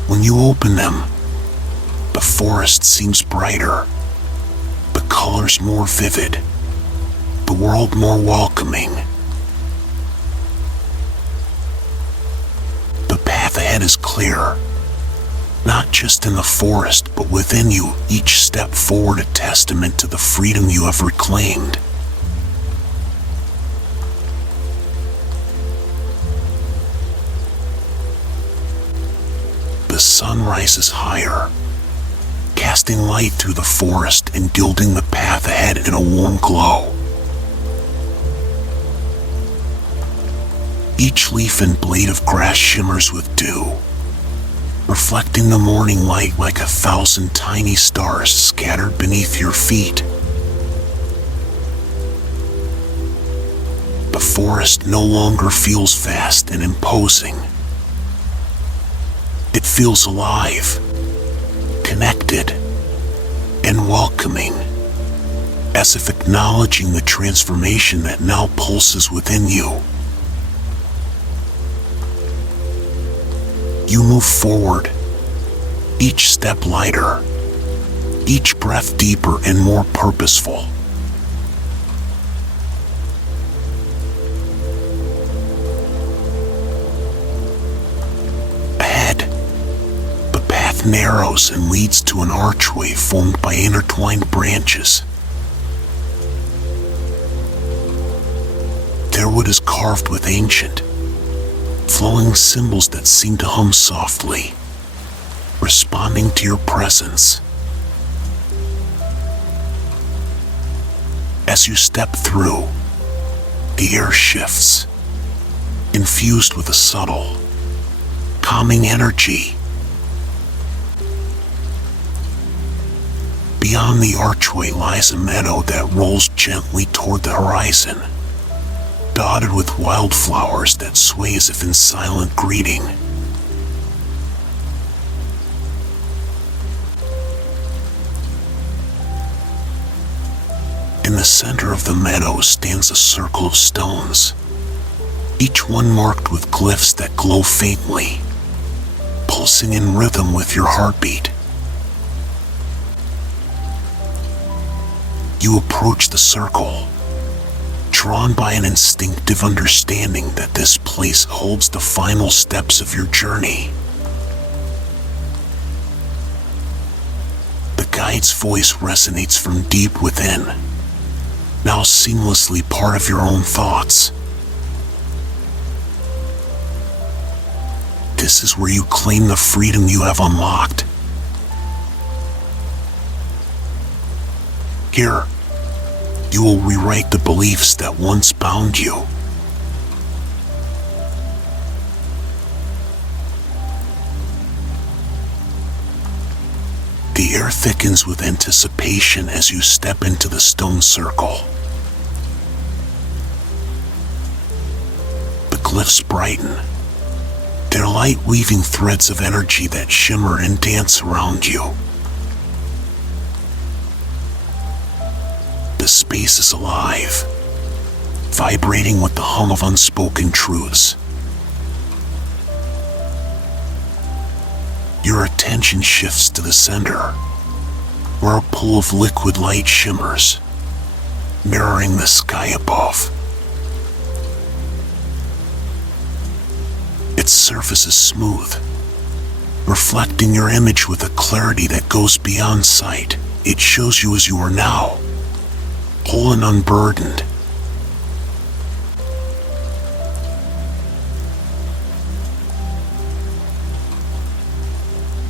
When you open them, the forest seems brighter, the colors more vivid, the world more welcoming. The path ahead is clear, not just in the forest, but within you, each step forward a testament to the freedom you have reclaimed. The sun rises higher, casting light through the forest and gilding the path ahead in a warm glow. Each leaf and blade of grass shimmers with dew, reflecting the morning light like 1,000 tiny stars scattered beneath your feet. The forest no longer feels vast and imposing. It feels alive, connected, and welcoming, as if acknowledging the transformation that now pulses within you. You move forward, each step lighter, each breath deeper and more purposeful. Ahead, the path narrows and leads to an archway formed by intertwined branches. Their wood is carved with ancient, flowing symbols that seem to hum softly, responding to your presence. As you step through, the air shifts, infused with a subtle, calming energy. Beyond the archway lies a meadow that rolls gently toward the horizon, dotted with wildflowers that sway as if in silent greeting. In the center of the meadow stands a circle of stones, each one marked with glyphs that glow faintly, pulsing in rhythm with your heartbeat. You approach the circle, drawn by an instinctive understanding that this place holds the final steps of your journey. The guide's voice resonates from deep within, now seamlessly part of your own thoughts. This is where you claim the freedom you have unlocked. Here, you will rewrite the beliefs that once bound you. The air thickens with anticipation as you step into the stone circle. The glyphs brighten, their light weaving threads of energy that shimmer and dance around you. The space is alive, vibrating with the hum of unspoken truths. Your attention shifts to the center, where a pool of liquid light shimmers, mirroring the sky above. Its surface is smooth, reflecting your image with a clarity that goes beyond sight. It shows you as you are now, whole and unburdened.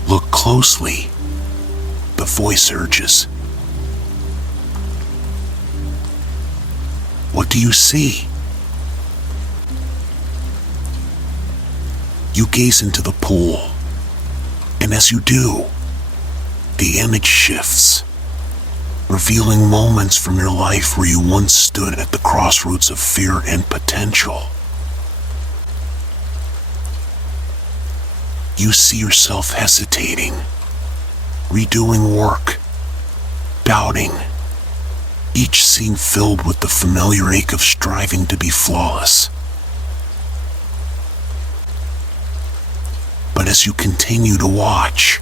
Look closely, the voice urges. What do you see? You gaze into the pool, and as you do, the image shifts, revealing moments from your life where you once stood at the crossroads of fear and potential. You see yourself hesitating, redoing work, doubting, each scene filled with the familiar ache of striving to be flawless. But as you continue to watch,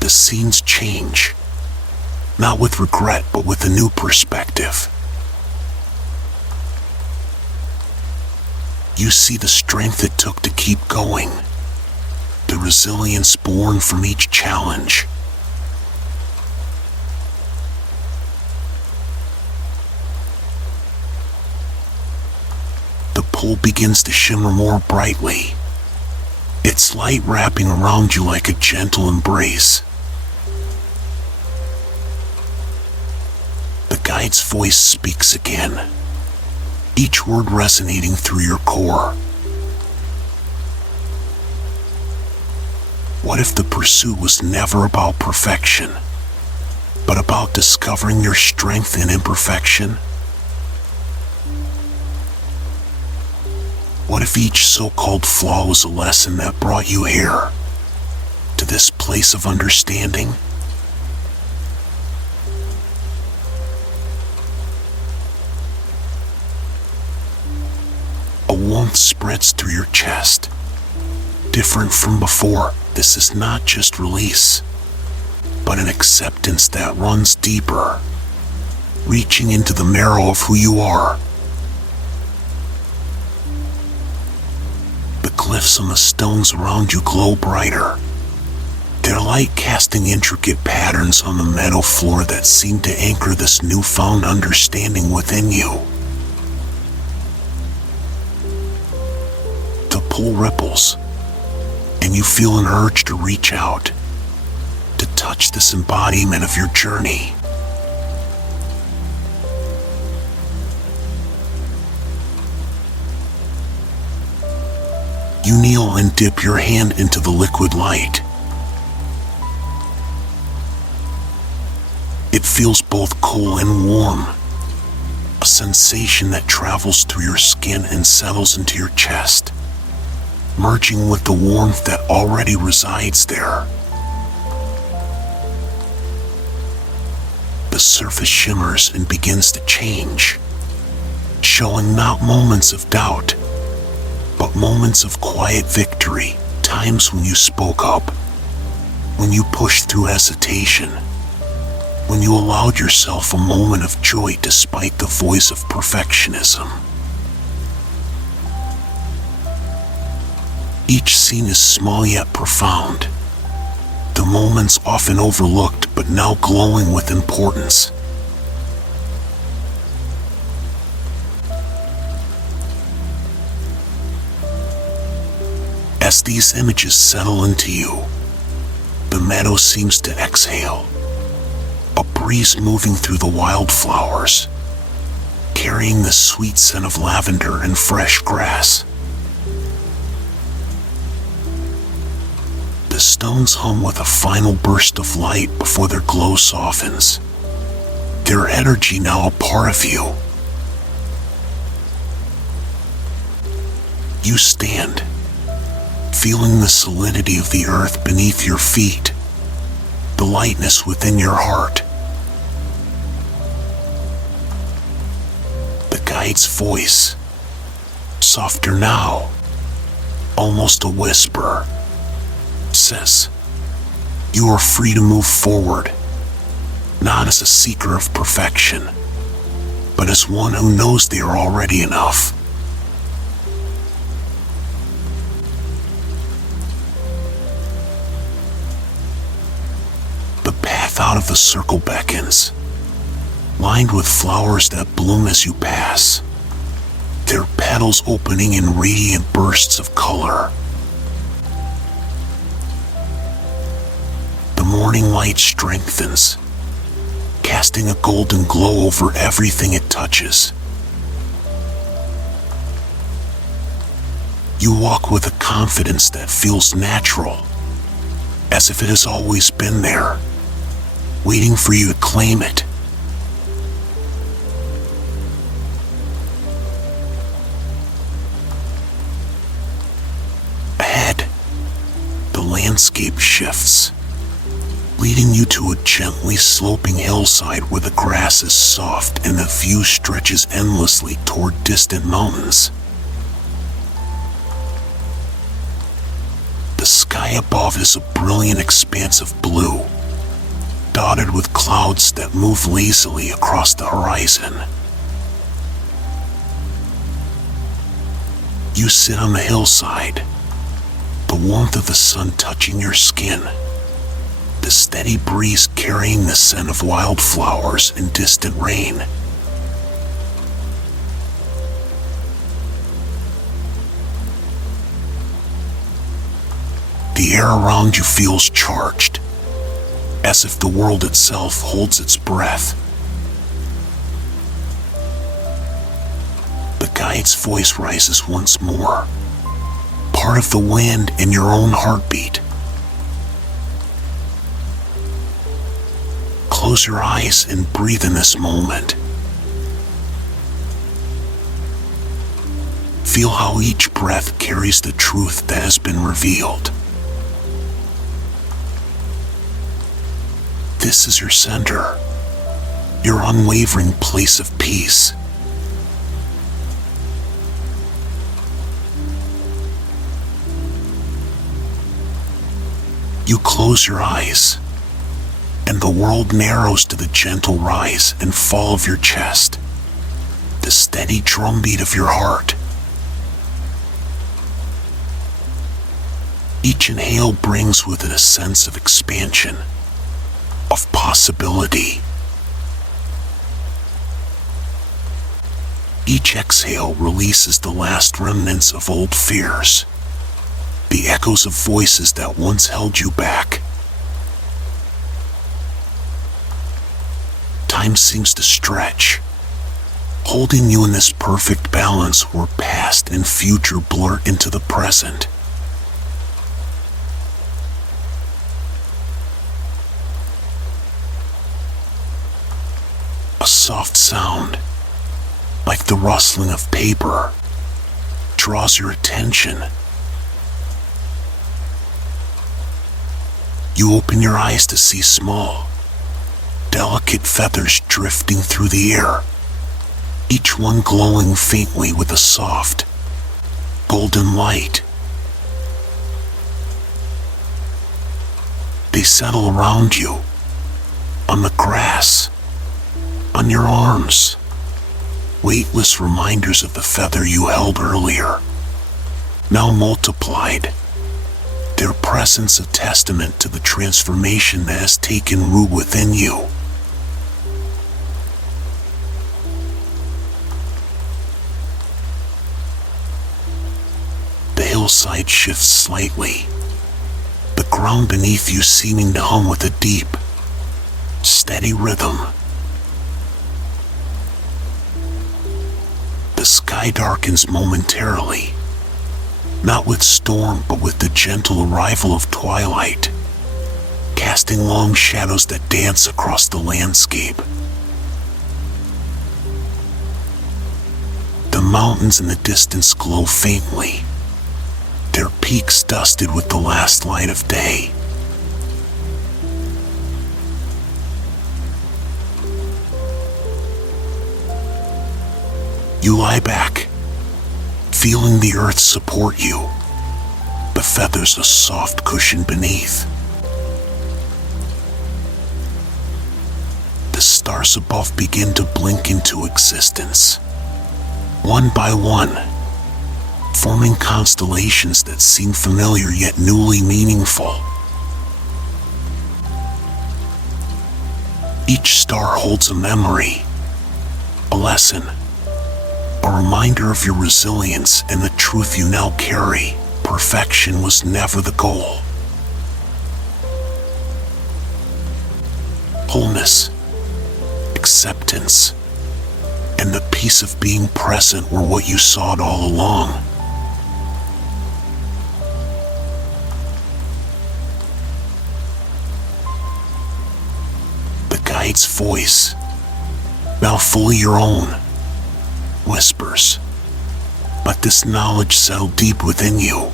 the scenes change, not with regret, but with a new perspective. You see the strength it took to keep going, the resilience born from each challenge. The pool begins to shimmer more brightly, its light wrapping around you like a gentle embrace. The guide's voice speaks again, each word resonating through your core. What if the pursuit was never about perfection, but about discovering your strength in imperfection? What if each so-called flaw was a lesson that brought you here, to this place of understanding? A warmth spreads through your chest, different from before. This is not just release, but an acceptance that runs deeper, reaching into the marrow of who you are. The glyphs on the stones around you glow brighter, their light casting intricate patterns on the meadow floor that seem to anchor this newfound understanding within you. The pool ripples, and you feel an urge to reach out, to touch this embodiment of your journey. You kneel and dip your hand into the liquid light. It feels both cool and warm, a sensation that travels through your skin and settles into your chest, merging with the warmth that already resides there. The surface shimmers and begins to change, showing not moments of doubt, but moments of quiet victory, times when you spoke up, when you pushed through hesitation, when you allowed yourself a moment of joy despite the voice of perfectionism. Each scene is small yet profound, the moments often overlooked but now glowing with importance. As these images settle into you, the meadow seems to exhale, a breeze moving through the wildflowers, carrying the sweet scent of lavender and fresh grass. The stones hum with a final burst of light before their glow softens, their energy now a part of you. You stand, feeling the solidity of the earth beneath your feet, the lightness within your heart. The guide's voice, softer now, almost a whisper, says, "You are free to move forward, not as a seeker of perfection, but as one who knows they are already enough." The path out of the circle beckons, lined with flowers that bloom as you pass, their petals opening in radiant bursts of color. The morning light strengthens, casting a golden glow over everything it touches. You walk with a confidence that feels natural, as if it has always been there, waiting for you to claim it. Ahead, the landscape shifts, leading you to a gently sloping hillside where the grass is soft and the view stretches endlessly toward distant mountains. The sky above is a brilliant expanse of blue, dotted with clouds that move lazily across the horizon. You sit on the hillside, the warmth of the sun touching your skin, the steady breeze carrying the scent of wildflowers and distant rain. The air around you feels charged, as if the world itself holds its breath. The guide's voice rises once more, part of the wind in your own heartbeat. Close your eyes and breathe in this moment. Feel how each breath carries the truth that has been revealed. This is your center, your unwavering place of peace. You close your eyes, and the world narrows to the gentle rise and fall of your chest, the steady drumbeat of your heart. Each inhale brings with it a sense of expansion, of possibility. Each exhale releases the last remnants of old fears, the echoes of voices that once held you back. Time seems to stretch, holding you in this perfect balance where past and future blur into the present. A soft sound, like the rustling of paper, draws your attention. You open your eyes to see small, delicate feathers drifting through the air, each one glowing faintly with a soft, golden light. They settle around you, on the grass, on your arms, weightless reminders of the feather you held earlier, now multiplied, their presence a testament to the transformation that has taken root within you. The hillside shifts slightly, the ground beneath you seeming to hum with a deep, steady rhythm. The sky darkens momentarily, not with storm but with the gentle arrival of twilight, casting long shadows that dance across the landscape. The mountains in the distance glow faintly, their peaks dusted with the last light of day. You lie back, feeling the earth support you, the feathers a soft cushion beneath. The stars above begin to blink into existence, one by one, forming constellations that seem familiar yet newly meaningful. Each star holds a memory, a lesson, a reminder of your resilience and the truth you now carry. Perfection was never the goal. Wholeness, acceptance, and the peace of being present were what you sought all along. The guide's voice, now fully your own, whispers, let this knowledge settle deep within you.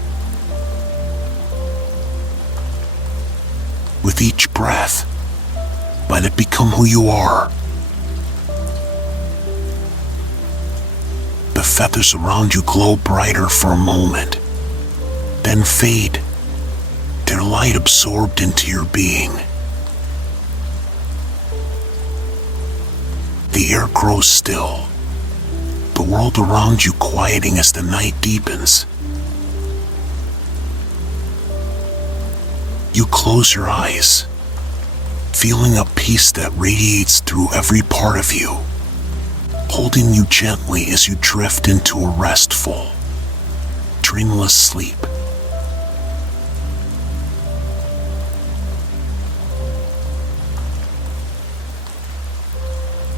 With each breath, let it become who you are. The feathers around you glow brighter for a moment, then fade, their light absorbed into your being. The air grows still, the world around you quieting as the night deepens. You close your eyes, feeling a peace that radiates through every part of you, holding you gently as you drift into a restful, dreamless sleep.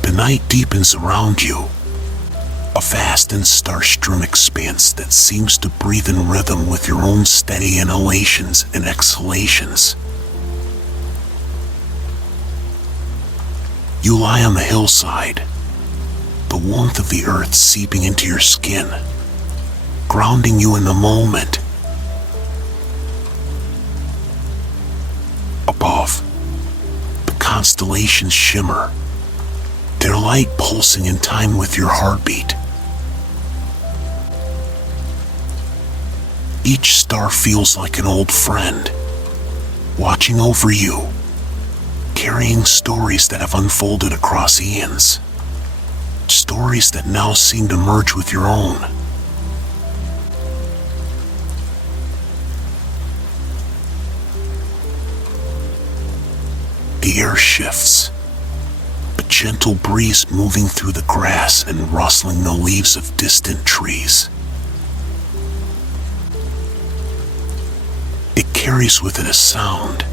The night deepens around you, a vast and star-strewn expanse that seems to breathe in rhythm with your own steady inhalations and exhalations. You lie on the hillside, the warmth of the earth seeping into your skin, grounding you in the moment. Above, the constellations shimmer, their light pulsing in time with your heartbeat. Each star feels like an old friend, watching over you, carrying stories that have unfolded across eons, stories that now seem to merge with your own. The air shifts, a gentle breeze moving through the grass and rustling the leaves of distant trees. It carries with it a sound,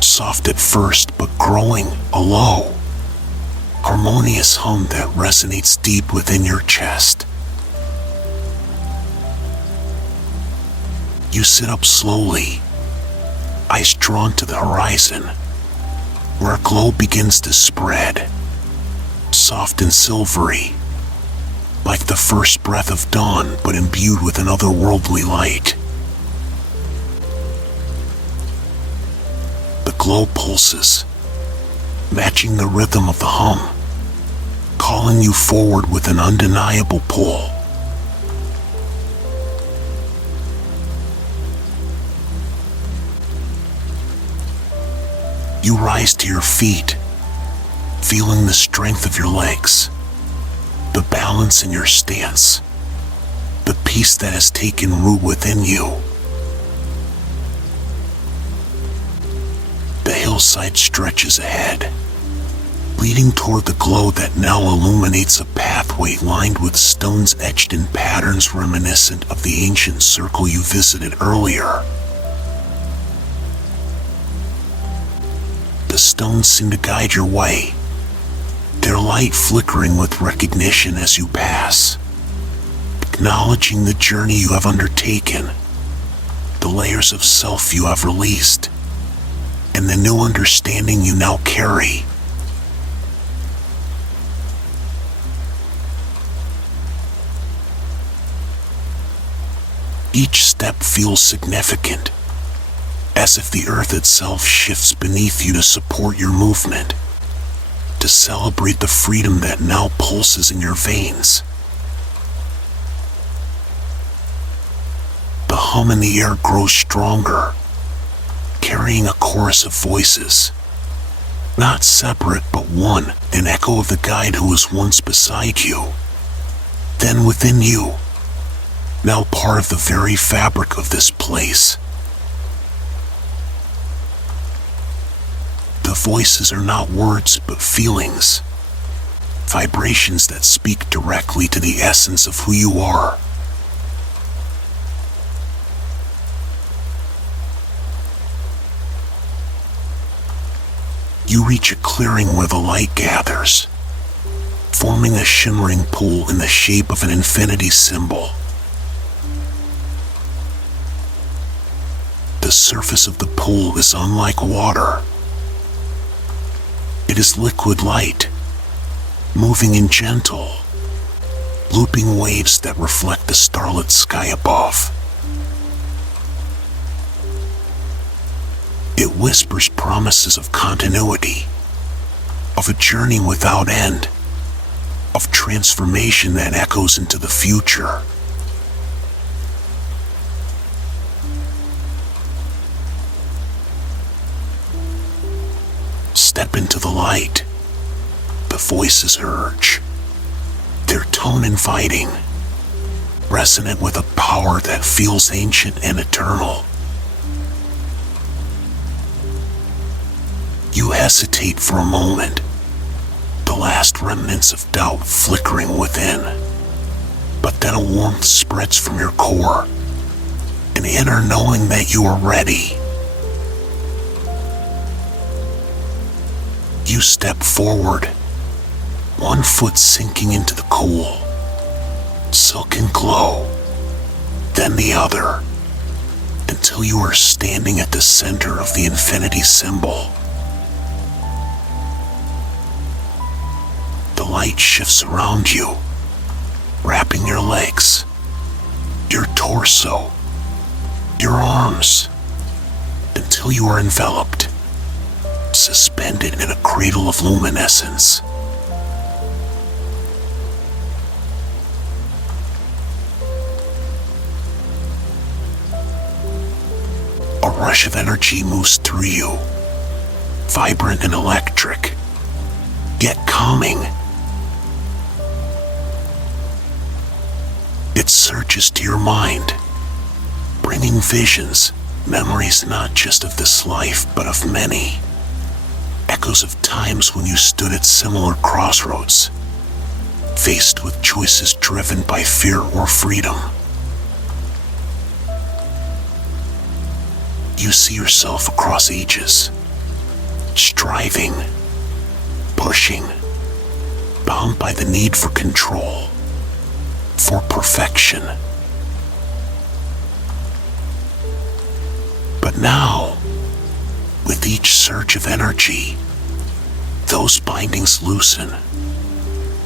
soft at first but growing a low, harmonious hum that resonates deep within your chest. You sit up slowly, eyes drawn to the horizon, where a glow begins to spread, soft and silvery, like the first breath of dawn but imbued with an otherworldly light. The glow pulses, matching the rhythm of the hum, calling you forward with an undeniable pull. You rise to your feet, feeling the strength of your legs, the balance in your stance, the peace that has taken root within you. The hillside stretches ahead, leading toward the glow that now illuminates a pathway lined with stones etched in patterns reminiscent of the ancient circle you visited earlier. The stones seem to guide your way, their light flickering with recognition as you pass, acknowledging the journey you have undertaken, the layers of self you have released, and the new understanding you now carry. Each step feels significant, as if the earth itself shifts beneath you to support your movement, to celebrate the freedom that now pulses in your veins. The hum in the air grows stronger, carrying a chorus of voices, not separate but one, an echo of the guide who was once beside you, then within you, now part of the very fabric of this place. The voices are not words but feelings, vibrations that speak directly to the essence of who you are. You reach a clearing where the light gathers, forming a shimmering pool in the shape of an infinity symbol. The surface of the pool is unlike water. It is liquid light, moving in gentle, looping waves that reflect the starlit sky above. It whispers promises of continuity, of a journey without end, of transformation that echoes into the future. Step into the light. The voices urge, their tone inviting, resonant with a power that feels ancient and eternal. You hesitate for a moment, the last remnants of doubt flickering within. But then a warmth spreads from your core, an inner knowing that you are ready. You step forward, one foot sinking into the cool, silken glow, then the other, until you are standing at the center of the infinity symbol. The light shifts around you, wrapping your legs, your torso, your arms, until you are enveloped, suspended in a cradle of luminescence. A rush of energy moves through you, vibrant and electric, yet calming. It surges to your mind, bringing visions, memories not just of this life, but of many. Echoes of times when you stood at similar crossroads, faced with choices driven by fear or freedom. You see yourself across ages, striving, pushing, bound by the need for control, for perfection. But now, with each surge of energy, those bindings loosen,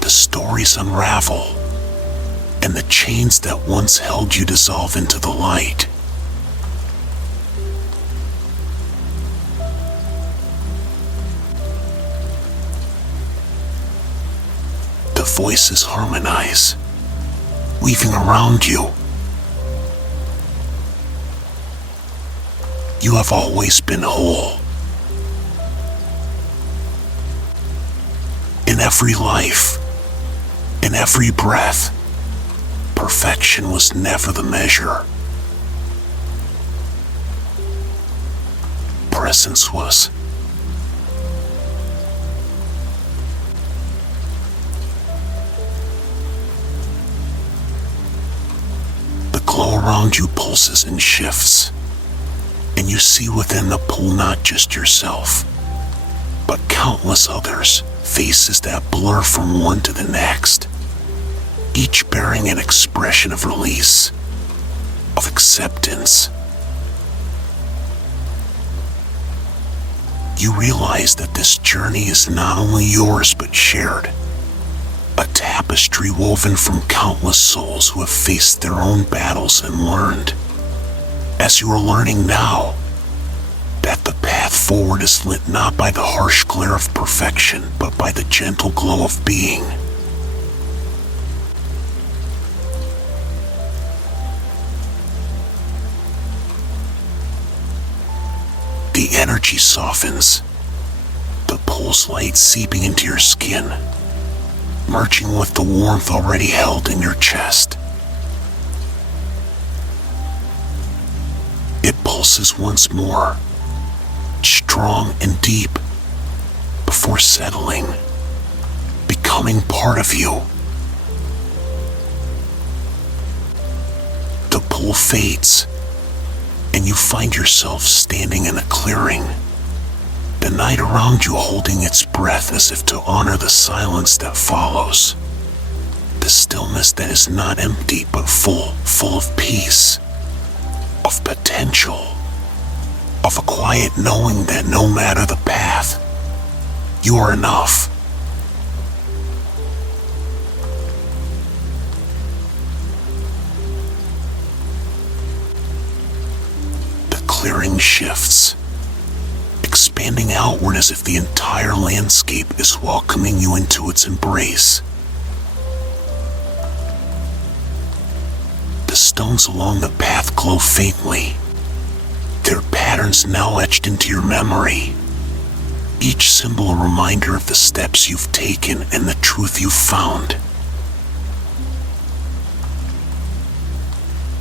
the stories unravel, and the chains that once held you dissolve into the light. voices harmonize, weaving around you. You have always been whole. In every life, in every breath, perfection was never the measure. Presence was. The glow around you pulses and shifts, and you see within the pool not just yourself, but countless others, faces that blur from one to the next, each bearing an expression of release, of acceptance. You realize that this journey is not only yours but shared, a tapestry woven from countless souls who have faced their own battles and learned, as you are learning now, that the path forward is lit not by the harsh glare of perfection, but by the gentle glow of being. The energy softens, the pool's light seeping into your skin, merging with the warmth already held in your chest. It pulses once more, strong and deep, before settling, becoming part of you. The pool fades, and you find yourself standing in a clearing, the night around you holding its breath as if to honor the silence that follows, the stillness that is not empty but full of peace, of potential, of a quiet knowing that no matter the path, you are enough. The clearing shifts, expanding outward as if the entire landscape is welcoming you into its embrace. The stones along the path glow faintly, their patterns now etched into your memory, each symbol a reminder of the steps you've taken and the truth you've found.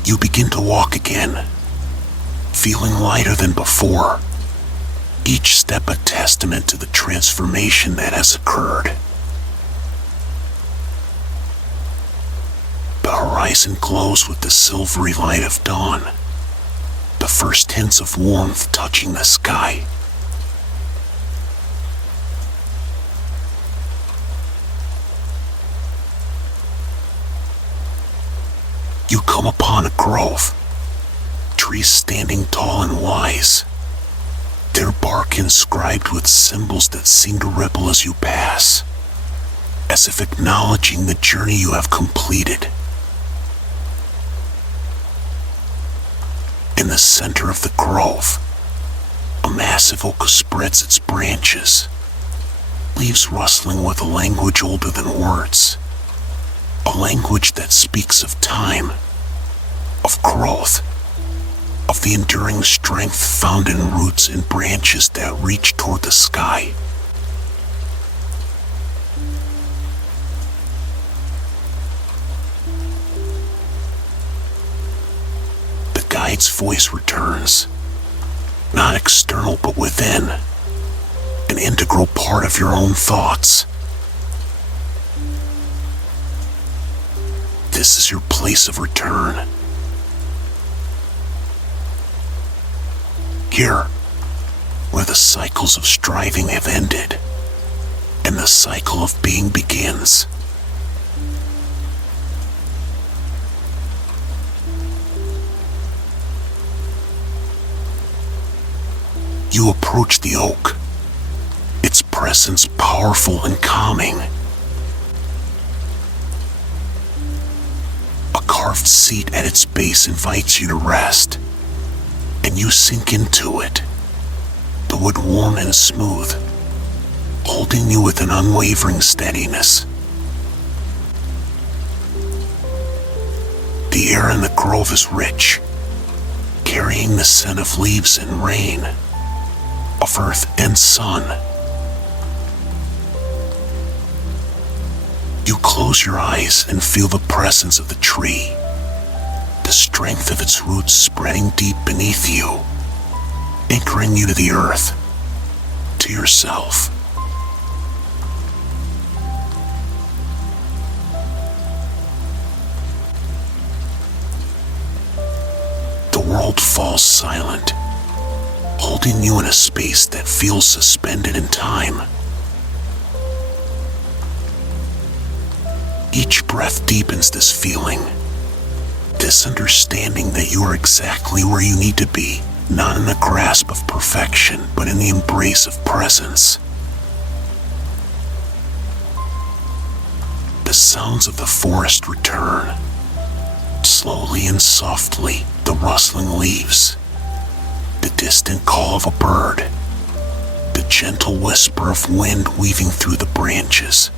You begin to walk again, feeling lighter than before, each step a testament to the transformation that has occurred. The horizon glows with the silvery light of dawn, the first hints of warmth touching the sky. You come upon a grove, trees standing tall and wise, their bark inscribed with symbols that seem to ripple as you pass, as if acknowledging the journey you have completed. In the center of the grove, a massive oak spreads its branches, leaves rustling with a language older than words, a language that speaks of time, of growth, of the enduring strength found in roots and branches that reach toward the sky. The guide's voice returns, not external but within, an integral part of your own thoughts. This is your place of return. Here, where the cycles of striving have ended, and the cycle of being begins. You approach the oak, its presence powerful and calming. A carved seat at its base invites you to rest, and you sink into it, the wood warm and smooth, holding you with an unwavering steadiness. The air in the grove is rich, carrying the scent of leaves and rain, of earth and sun. You close your eyes and feel the presence of the tree, the strength of its roots spreading deep beneath you, anchoring you to the earth, to yourself. The world falls silent, holding you in a space that feels suspended in time. Each breath deepens this feeling, this understanding that you are exactly where you need to be, not in the grasp of perfection, but in the embrace of presence. The sounds of the forest return, slowly and softly, the rustling leaves, the distant call of a bird, the gentle whisper of wind weaving through the branches.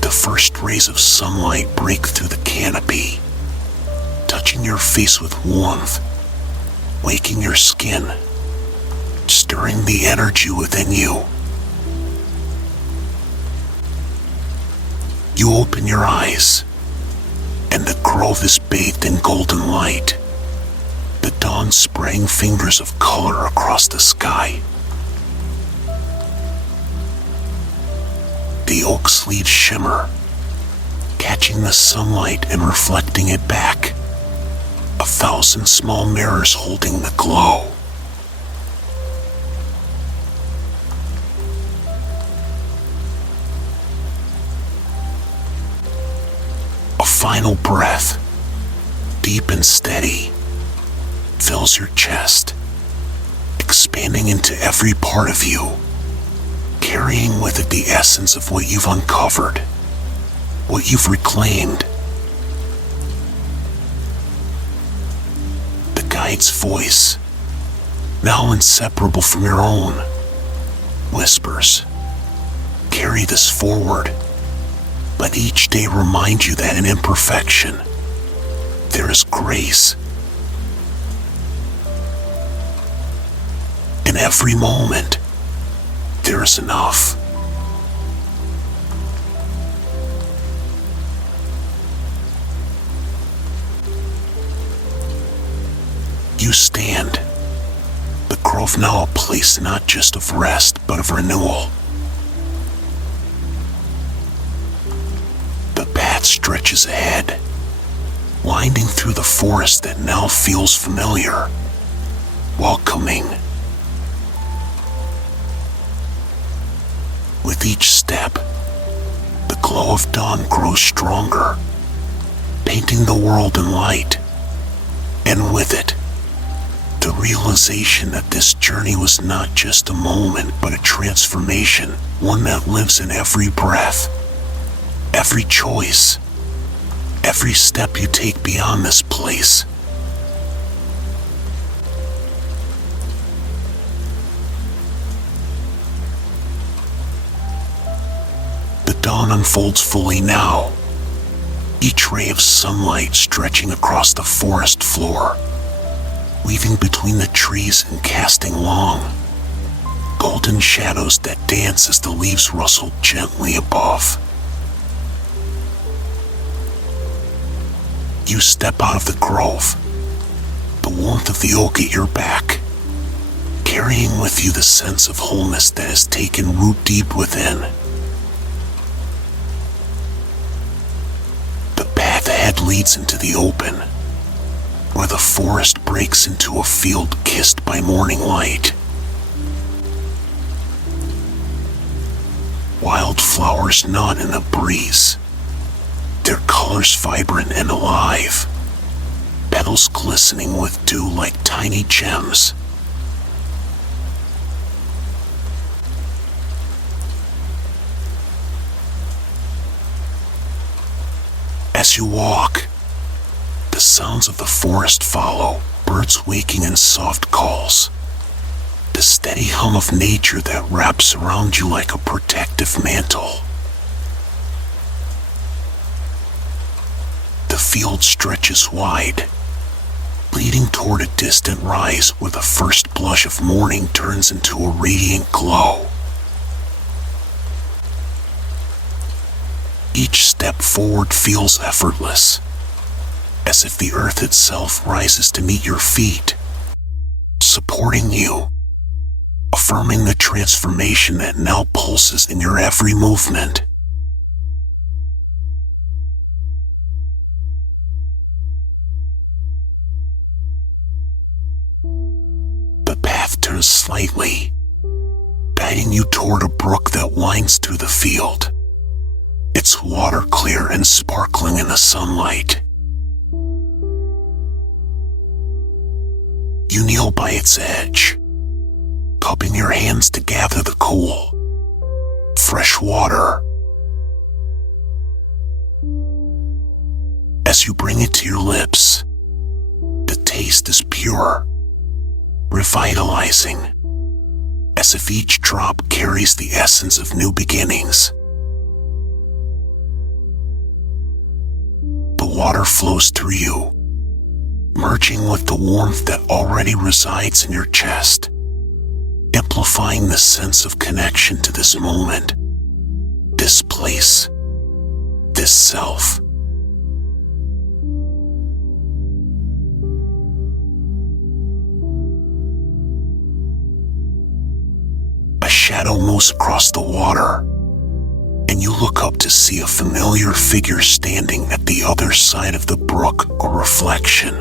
The first rays of sunlight break through the canopy, touching your face with warmth, waking your skin, stirring the energy within you. You open your eyes, and the grove is bathed in golden light, the dawn spraying fingers of color across the sky. The oak's leaves shimmer, catching the sunlight and reflecting it back, 1,000 small mirrors holding the glow. A final breath, deep and steady, fills your chest, expanding into every part of you, carrying with it the essence of what you've uncovered, what you've reclaimed. The guide's voice, now inseparable from your own, whispers, "Carry this forward. Let each day remind you that in imperfection, there is grace. In every moment, there is enough." You stand, the grove now a place not just of rest, but of renewal. The path stretches ahead, winding through the forest that now feels familiar, welcoming. With each step, the glow of dawn grows stronger, painting the world in light, and with it, the realization that this journey was not just a moment, but a transformation, one that lives in every breath, every choice, every step you take beyond this place. The dawn unfolds fully now, each ray of sunlight stretching across the forest floor, weaving between the trees and casting long, golden shadows that dance as the leaves rustle gently above. You step out of the grove, the warmth of the oak at your back, carrying with you the sense of wholeness that has taken root deep within. The path ahead leads into the open, where the forest breaks into a field kissed by morning light. Wildflowers nod in the breeze, their colors vibrant and alive, petals glistening with dew like tiny gems. As you walk, the sounds of the forest follow, birds waking in soft calls, the steady hum of nature that wraps around you like a protective mantle. The field stretches wide, leading toward a distant rise where the first blush of morning turns into a radiant glow. Each step forward feels effortless, as if the earth itself rises to meet your feet, supporting you, affirming the transformation that now pulses in your every movement. The path turns slightly, guiding you toward a brook that winds through the field, its water clear and sparkling in the sunlight. You kneel by its edge, cupping your hands to gather the cool, fresh water. As you bring it to your lips, the taste is pure, revitalizing, as if each drop carries the essence of new beginnings. The water flows through you, merging with the warmth that already resides in your chest, amplifying the sense of connection to this moment, this place, this self. A shadow moves across the water, and you look up to see a familiar figure standing at the other side of the brook, a reflection,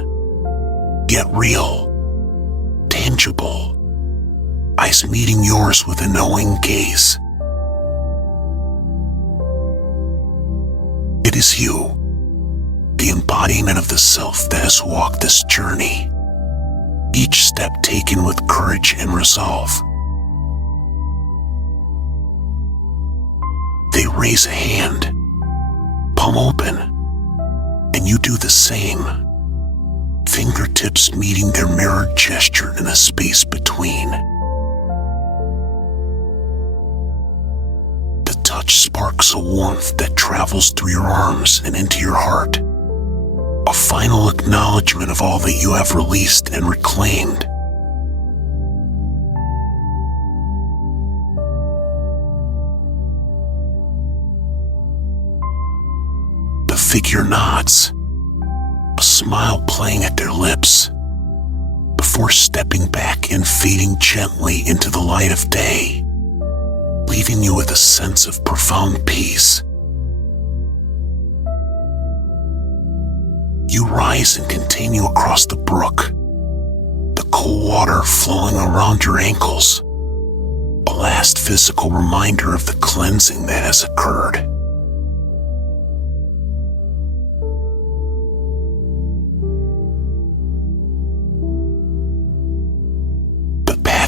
yet real, tangible, eyes meeting yours with a knowing gaze. It is you, the embodiment of the self that has walked this journey, each step taken with courage and resolve. They raise a hand, palm open, and you do the same, fingertips meeting their mirrored gesture in the space between. The touch sparks a warmth that travels through your arms and into your heart, a final acknowledgement of all that you have released and reclaimed. The figure nods, a smile playing at their lips, before stepping back and fading gently into the light of day, leaving you with a sense of profound peace. You rise and continue across the brook, the cool water flowing around your ankles, a last physical reminder of the cleansing that has occurred.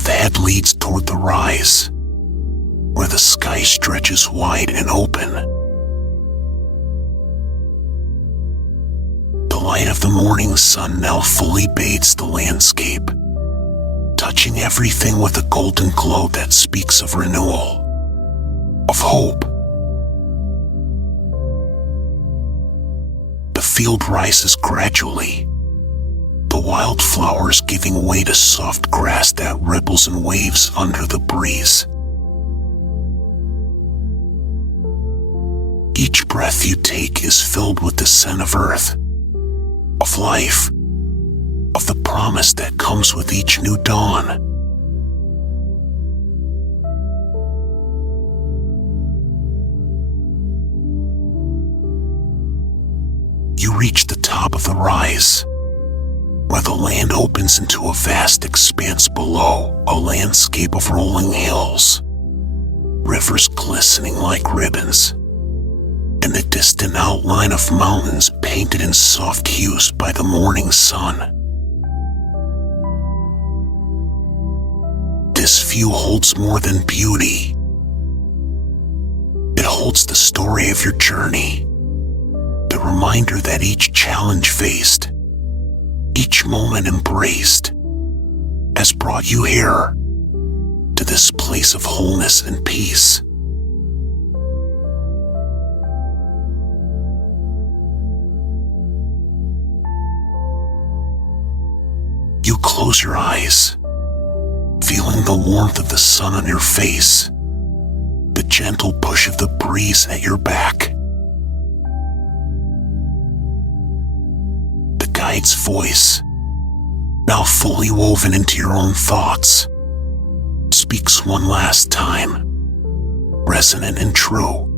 The head leads toward the rise, where the sky stretches wide and open. The light of the morning sun now fully bathes the landscape, touching everything with a golden glow that speaks of renewal, of hope. The field rises gradually, the wildflowers giving way to soft grass that ripples and waves under the breeze. Each breath you take is filled with the scent of earth, of life, of the promise that comes with each new dawn. You reach the top of the rise, where the land opens into a vast expanse below, a landscape of rolling hills, rivers glistening like ribbons, and the distant outline of mountains painted in soft hues by the morning sun. This view holds more than beauty. It holds the story of your journey, the reminder that each challenge faced, each moment embraced, has brought you here, place of wholeness and peace. You close your eyes, feeling the warmth of the sun on your face, the gentle push of the breeze at your back. The guide's voice, now fully woven into your own thoughts, speaks one last time, resonant and true.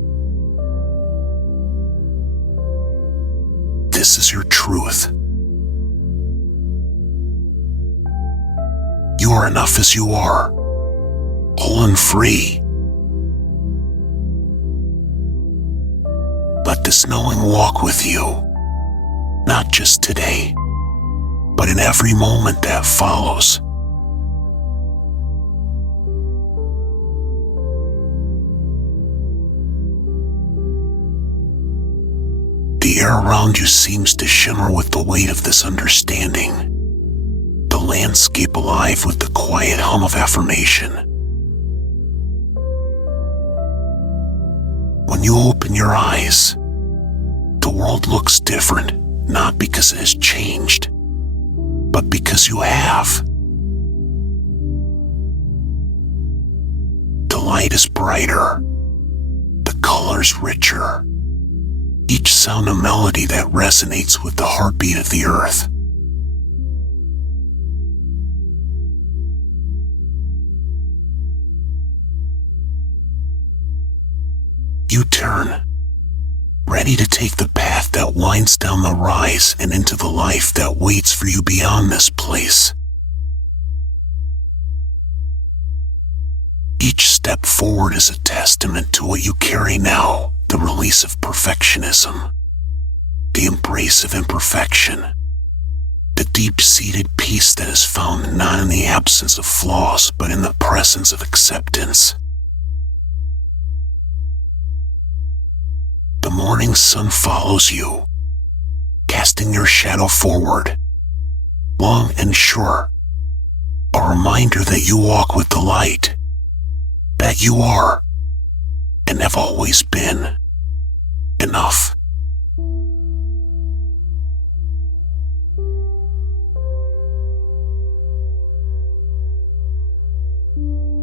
This is your truth. You are enough as you are, whole and free. Let this knowing walk with you, not just today, but in every moment that follows. The air around you seems to shimmer with the weight of this understanding, the landscape alive with the quiet hum of affirmation. When you open your eyes, the world looks different, not because it has changed, but because you have. The light is brighter, the colors richer, each sound a melody that resonates with the heartbeat of the earth. You turn, ready to take the path that winds down the rise and into the life that waits for you beyond this place. Each step forward is a testament to what you carry now, the release of perfectionism, the embrace of imperfection, the deep-seated peace that is found not in the absence of flaws but in the presence of acceptance. The morning sun follows you, casting your shadow forward, long and sure, a reminder that you walk with the light, that you are, and have always been, enough.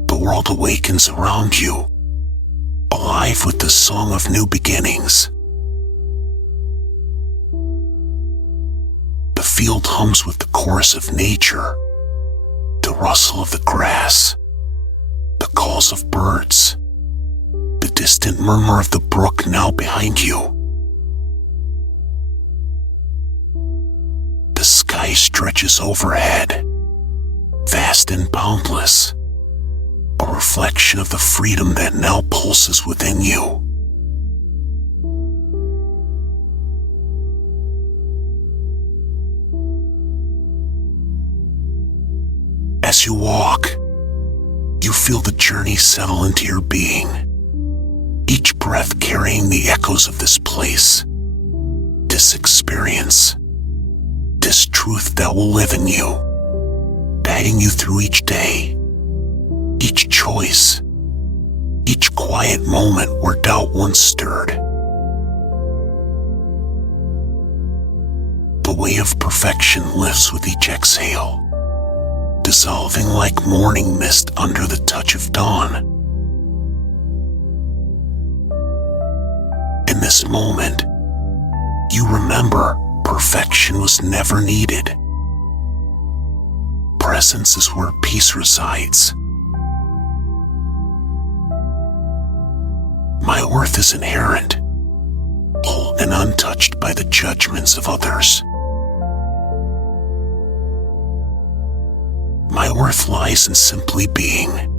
The world awakens around you, alive with the song of new beginnings. The field hums with the chorus of nature, the rustle of the grass, the calls of birds, the distant murmur of the brook now behind you. The sky stretches overhead, vast and boundless, a reflection of the freedom that now pulses within you. As you walk, you feel the journey settle into your being, each breath carrying the echoes of this place, this experience, this truth that will live in you, guiding you through each day, each choice, each quiet moment where doubt once stirred. The weight of perfection lifts with each exhale, dissolving like morning mist under the touch of dawn. In this moment, you remember perfection was never needed. Presence is where peace resides. My worth is inherent, whole and untouched by the judgments of others. My worth lies in simply being.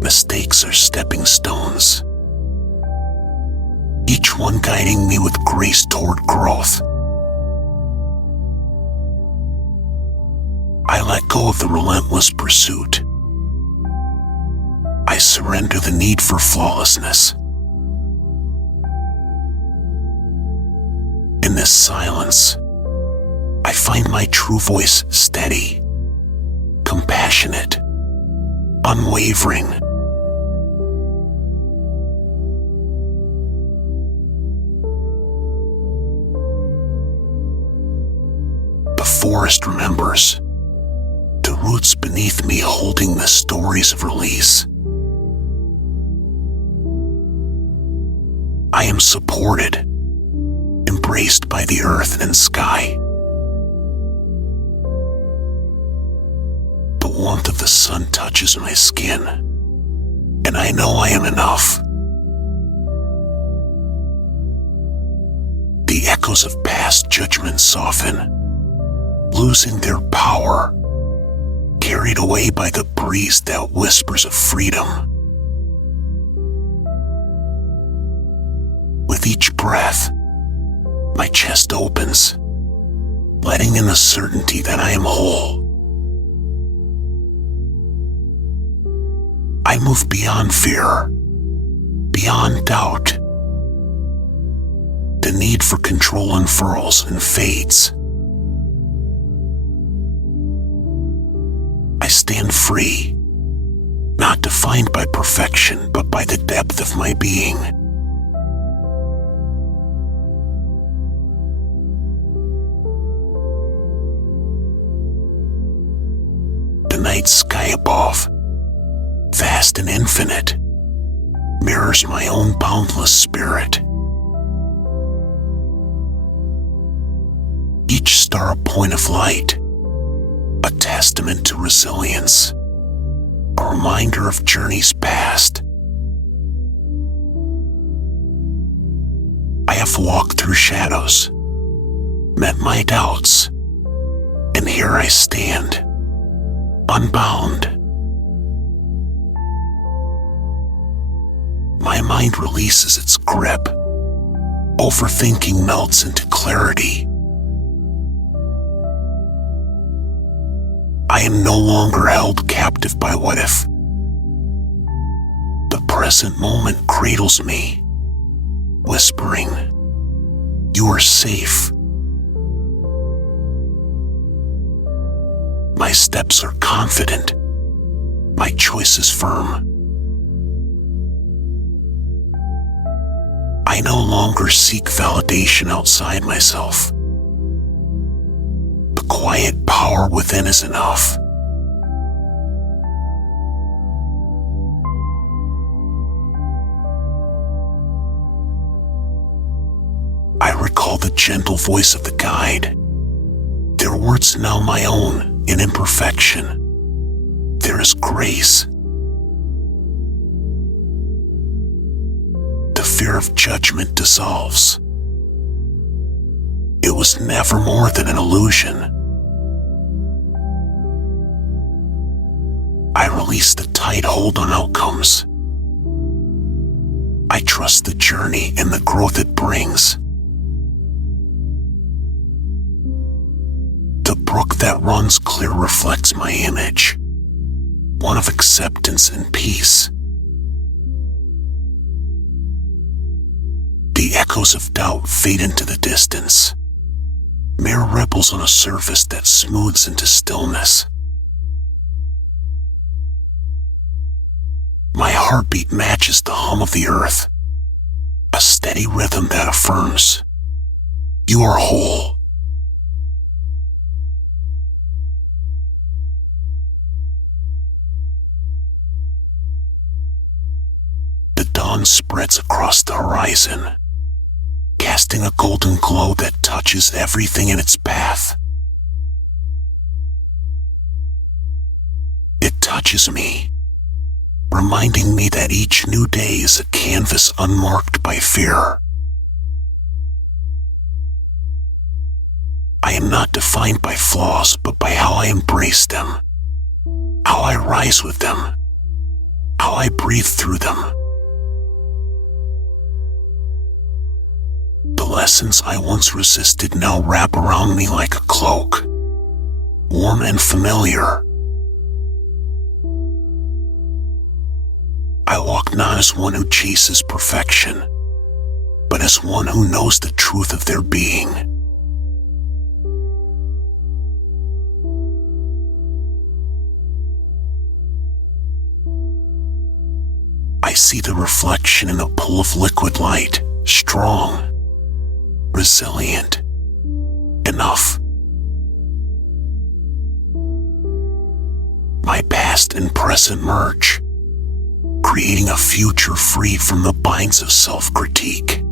Mistakes are stepping stones, each one guiding me with grace toward growth. I let go of the relentless pursuit. I surrender the need for flawlessness. In this silence, I find my true voice steady, compassionate, passionate, unwavering. The forest remembers, the roots beneath me holding the stories of release. I am supported, embraced by the earth and sky. The warmth of the sun touches my skin, and I know I am enough. The echoes of past judgments soften, losing their power, carried away by the breeze that whispers of freedom. With each breath, my chest opens, letting in the certainty that I am whole. I move beyond fear, beyond doubt. The need for control unfurls and fades. I stand free, not defined by perfection, but by the depth of my being. The night sky above, vast and infinite, mirrors my own boundless spirit. Each star a point of light, a testament to resilience, a reminder of journeys past. I have walked through shadows, met my doubts, and here I stand, unbound. My mind releases its grip. Overthinking melts into clarity. I am no longer held captive by what if. The present moment cradles me, whispering, "You are safe." My steps are confident, my choice is firm. I no longer seek validation outside myself. The quiet power within is enough. I recall the gentle voice of the guide, their words now my own in imperfection. There is grace. The fear of judgment dissolves. It was never more than an illusion. I release the tight hold on outcomes. I trust the journey and the growth it brings. The brook that runs clear reflects my image, one of acceptance and peace. The echoes of doubt fade into the distance, mere ripples on a surface that smooths into stillness. My heartbeat matches the hum of the earth, a steady rhythm that affirms, "You are whole." The dawn spreads across the horizon, casting a golden glow that touches everything in its path. It touches me, reminding me that each new day is a canvas unmarked by fear. I am not defined by flaws, but by how I embrace them, how I rise with them, how I breathe through them. The lessons I once resisted now wrap around me like a cloak, warm and familiar. I walk not as one who chases perfection, but as one who knows the truth of their being. I see the reflection in a pool of liquid light, strong, resilient, enough. My past and present merge, creating a future free from the binds of self-critique.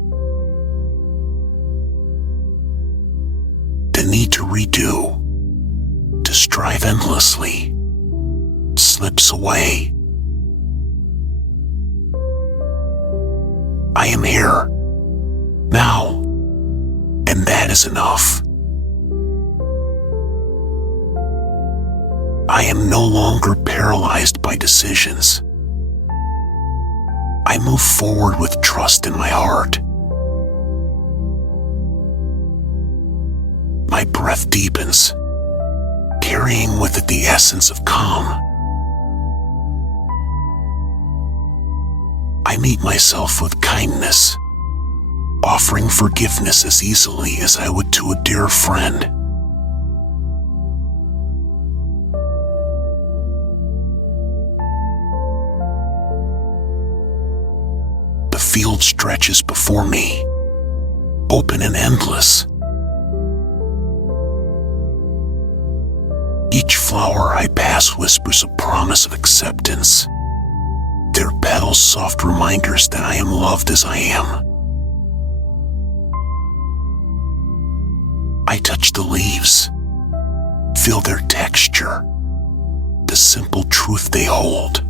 The need to redo, to strive endlessly, slips away. I am here, now, and that is enough. I am no longer paralyzed by decisions. I move forward with trust in my heart. My breath deepens, carrying with it the essence of calm. I meet myself with kindness, offering forgiveness as easily as I would to a dear friend. The field stretches before me, open and endless. Each flower I pass whispers a promise of acceptance, their petals soft reminders that I am loved as I am. I touch the leaves, feel their texture, the simple truth they hold.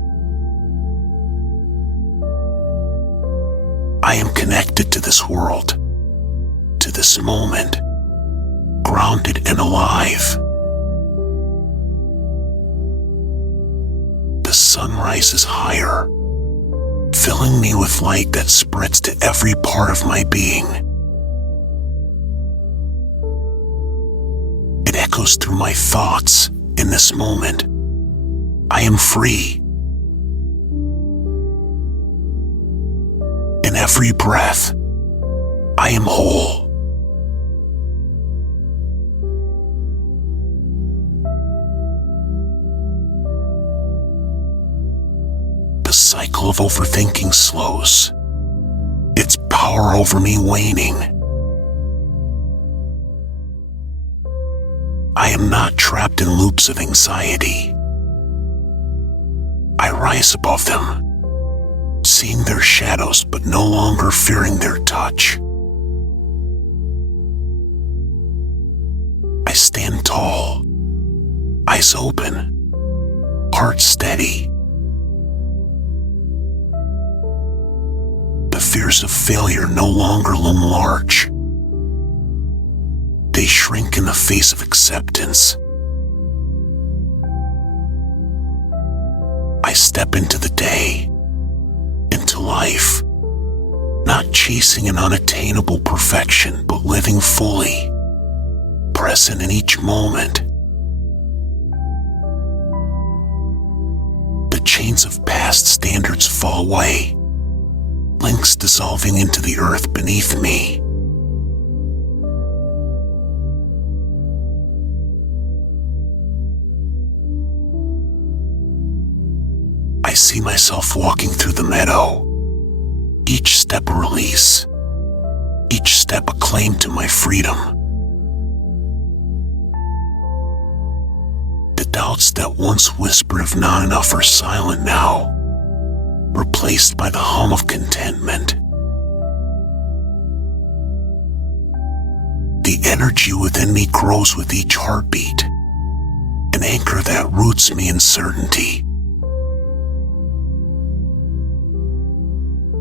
I am connected to this world, to this moment, grounded and alive. The sun rises higher, filling me with light that spreads to every part of my being. It echoes through my thoughts in this moment. I am free. In every breath, I am whole. The cycle of overthinking slows, its power over me waning. I am not trapped in loops of anxiety. I rise above them, seeing their shadows but no longer fearing their touch. I stand tall, eyes open, heart steady. The fears of failure no longer loom large. They shrink in the face of acceptance. I step into the day, into life, not chasing an unattainable perfection, but living fully, present in each moment. The chains of past standards fall away, links dissolving into the earth beneath me. I see myself walking through the meadow, each step a release, each step a claim to my freedom. The doubts that once whispered of not enough are silent now, replaced by the hum of contentment. The energy within me grows with each heartbeat, an anchor that roots me in certainty.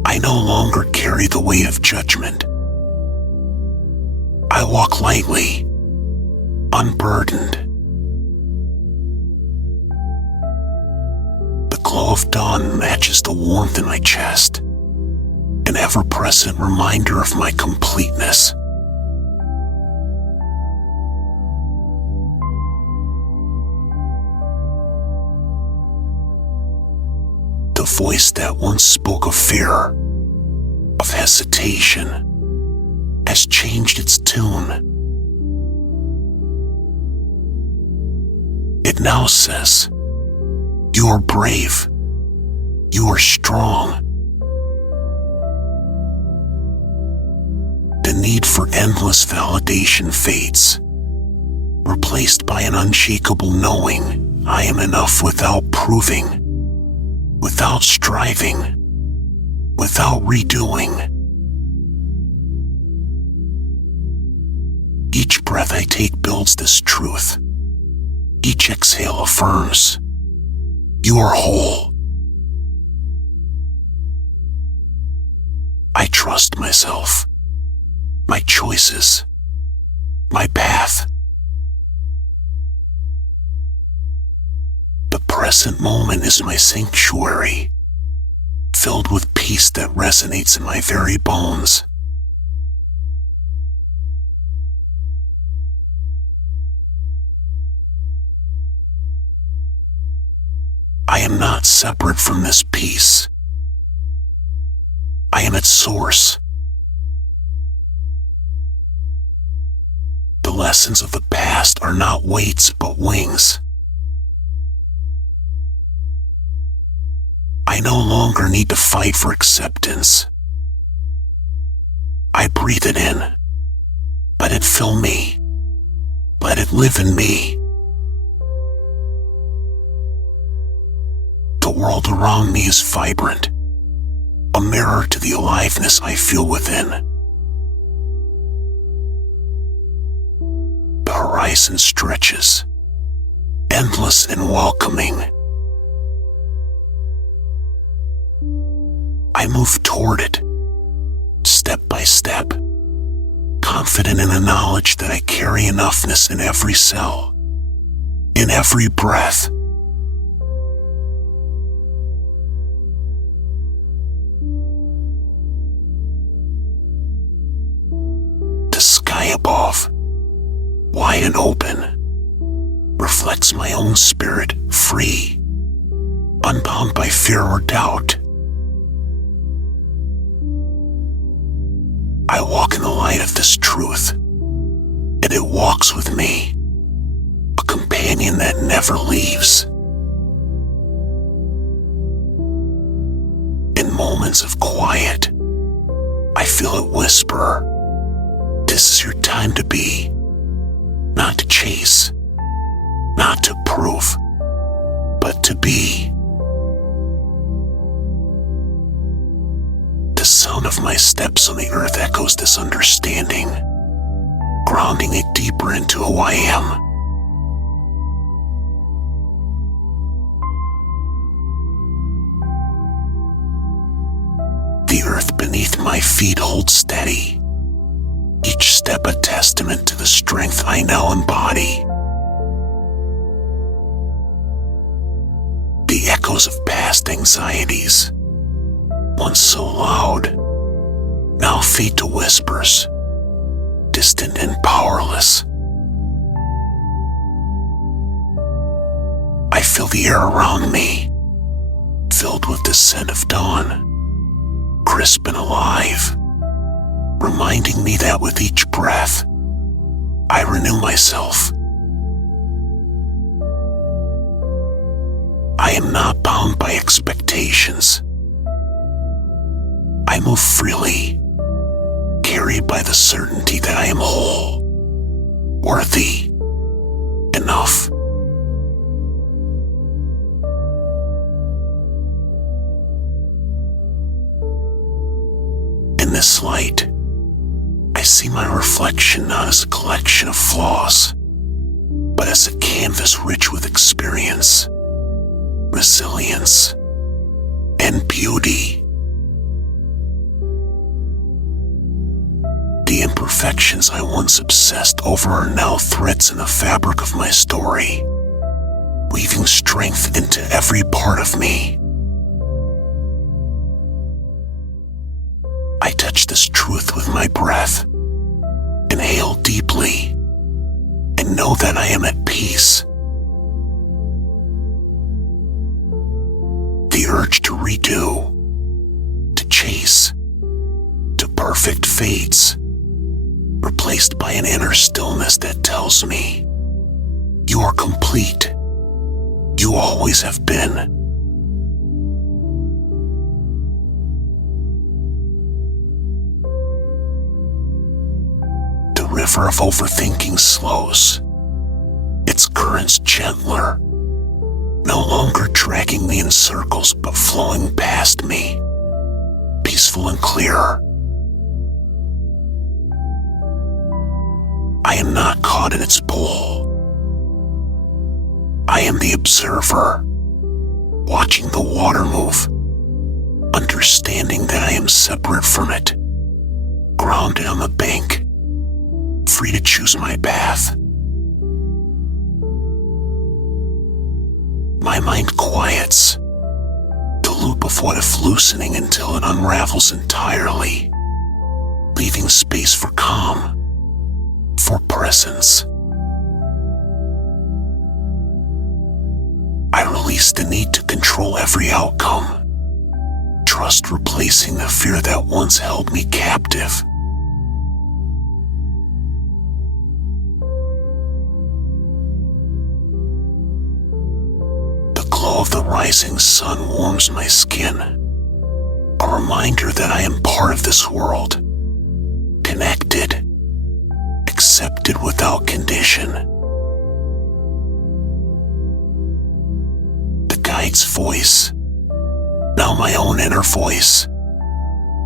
I no longer carry the weight of judgment. I walk lightly, unburdened. The glow of dawn matches the warmth in my chest, an ever-present reminder of my completeness. The voice that once spoke of fear, of hesitation, has changed its tune. It now says, "You are brave, you are strong, the need for endless validation fades, replaced by an unshakable knowing I am enough without proving, without striving, without redoing. Each breath I take builds this truth. Each exhale affirms, you are whole. I trust myself, my choices, my path. The present moment is my sanctuary, filled with peace that resonates in my very bones. I am not separate from this peace. I am its source. The lessons of the past are not weights but wings. I no longer need to fight for acceptance. I breathe it in. Let it fill me. Let it live in me. The world around me is vibrant, a mirror to the aliveness I feel within. The horizon stretches, endless and welcoming. I move toward it, step by step, confident in the knowledge that I carry enoughness in every cell, in every breath. The sky above, wide and open, reflects my own spirit, free, unbound by fear or doubt. I walk in the light of this truth, and it walks with me, a companion that never leaves. In moments of quiet, I feel it whisper, "This is your time to be, not to chase, not to prove, but to be." The sound of my steps on the earth echoes this understanding, grounding it deeper into who I am. The earth beneath my feet holds steady, each step a testament to the strength I now embody. The echoes of past anxieties, once so loud, now fade to whispers, distant and powerless. I feel the air around me, filled with the scent of dawn, crisp and alive, reminding me that with each breath, I renew myself. I am not bound by expectations. I move freely, carried by the certainty that I am whole, worthy, enough. In this light, I see my reflection not as a collection of flaws, but as a canvas rich with experience, resilience, and beauty. The imperfections I once obsessed over are now threads in the fabric of my story, weaving strength into every part of me. I touch this truth with my breath, inhale deeply, and know that I am at peace. The urge to redo, to chase, to perfect fades, replaced by an inner stillness that tells me, you are complete. You always have been. river of overthinking slows, its currents gentler, no longer dragging me in circles but flowing past me, peaceful and clear. I am not caught in its pull. I am the observer, watching the water move, understanding that I am separate from it, grounded on the bank, free to choose my path. My mind quiets, the loop of what if loosening until it unravels entirely, leaving space for calm, for presence. I release the need to control every outcome, trust replacing the fear that once held me captive. The glow of the rising sun warms my skin, a reminder that I am part of this world, connected, accepted without condition. The guide's voice, now my own inner voice,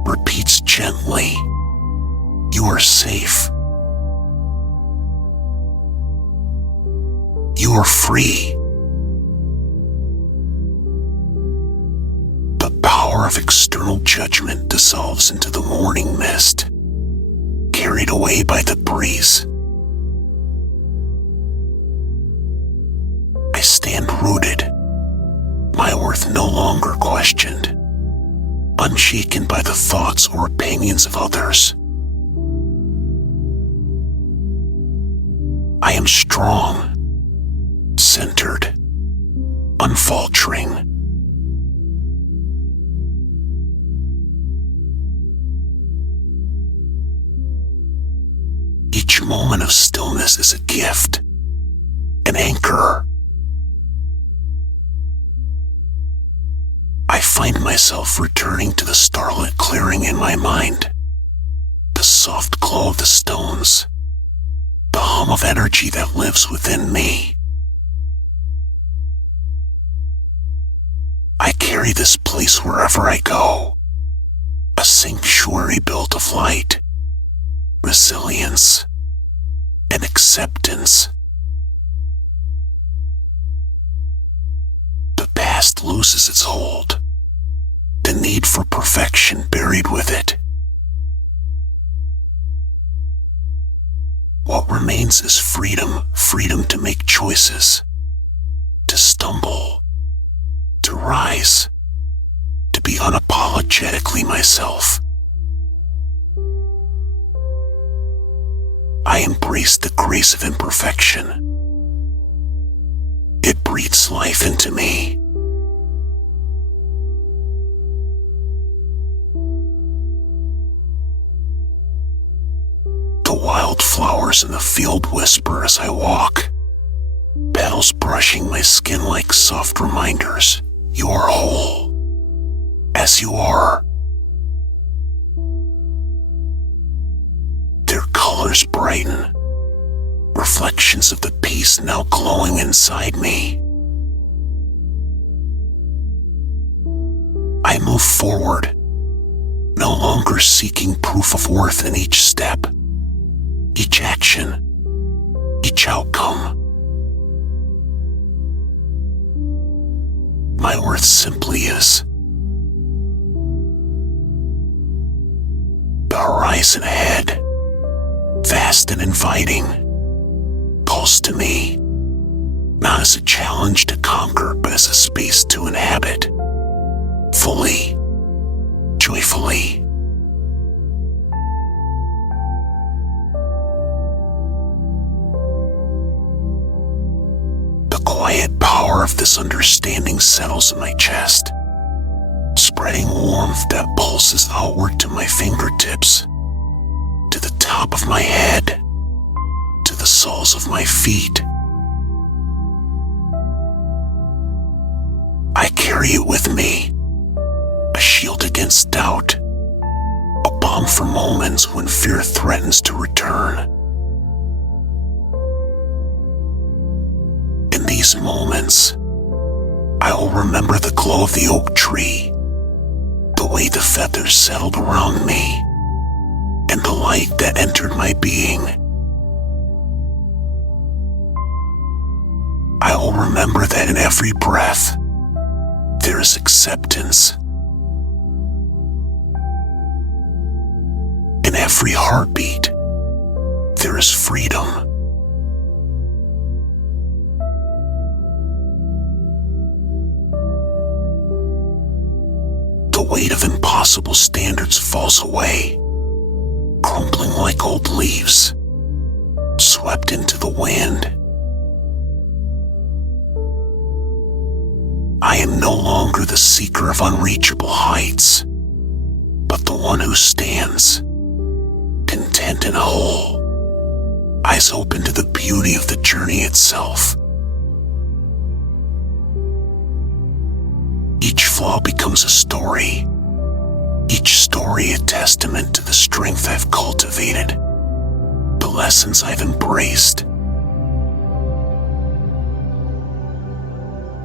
repeats gently, "You are safe. You are free." The power of external judgment dissolves into the morning mist, carried away by the breeze. I stand rooted, my worth no longer questioned, unshaken by the thoughts or opinions of others. I am strong, centered, unfaltering. Each moment of stillness is a gift, an anchor. I find myself returning to the starlit clearing in my mind, the soft glow of the stones, the hum of energy that lives within me. I carry this place wherever I go, a sanctuary built of light, resilience, and acceptance. The past loses its hold, the need for perfection buried with it. What remains is freedom, freedom to make choices, to stumble, to rise, to be unapologetically myself. I embrace the grace of imperfection. It breathes life into me. The wildflowers in the field whisper as I walk, petals brushing my skin like soft reminders. You are whole, as you are. Their colors brighten, reflections of the peace now glowing inside me. I move forward, no longer seeking proof of worth in each step, each action, each outcome. My worth simply is. The horizon ahead, vast and inviting, calls to me, not as a challenge to conquer, but as a space to inhabit, fully, joyfully. The quiet power of this understanding settles in my chest, spreading warmth that pulses outward to my fingertips, to the top of my head, to the soles of my feet. I carry it with me, a shield against doubt, a balm for moments when fear threatens to return. these moments, I will remember the glow of the oak tree, the way the feathers settled around me, and the light that entered my being. I will remember that in every breath, there is acceptance. In every heartbeat, there is freedom. The weight of impossible standards falls away, crumpling like old leaves, swept into the wind. I am no longer the seeker of unreachable heights, but the one who stands, content and whole, eyes open to the beauty of the journey itself. Each flaw becomes a story, each story a testament to the strength I've cultivated, the lessons I've embraced.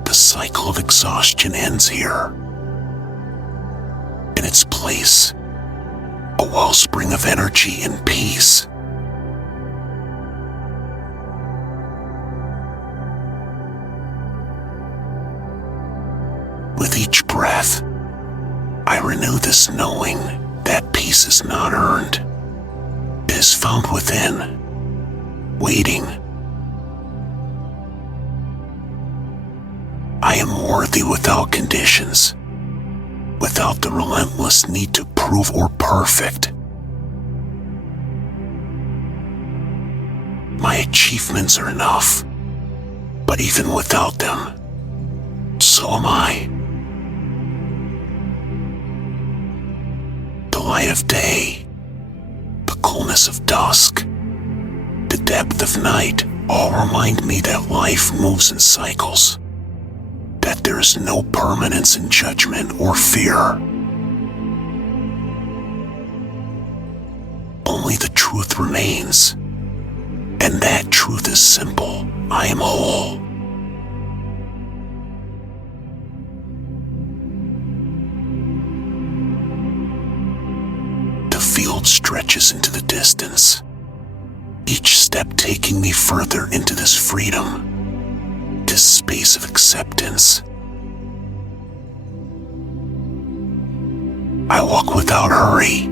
The cycle of exhaustion ends here. In its place, a wellspring of energy and peace. With each breath, I renew this knowing that peace is not earned. It is found within, waiting. I am worthy without conditions, without the relentless need to prove or perfect. My achievements are enough, but even without them, so am I. The light of day, the coolness of dusk, the depth of night all remind me that life moves in cycles, that there is no permanence in judgment or fear. Only the truth remains, and that truth is simple. I am whole. The field stretches into the distance, each step taking me further into this freedom, this space of acceptance. I walk without hurry,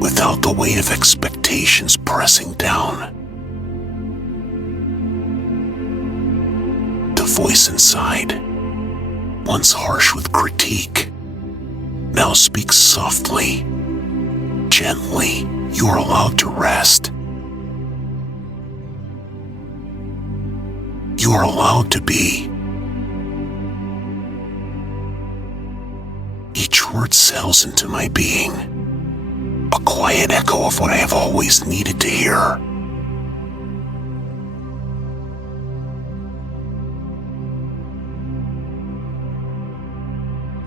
without the weight of expectations pressing down. The voice inside, once harsh with critique, now speaks softly, gently. You are allowed to rest. You are allowed to be. Each word settles into my being, a quiet echo of what I have always needed to hear.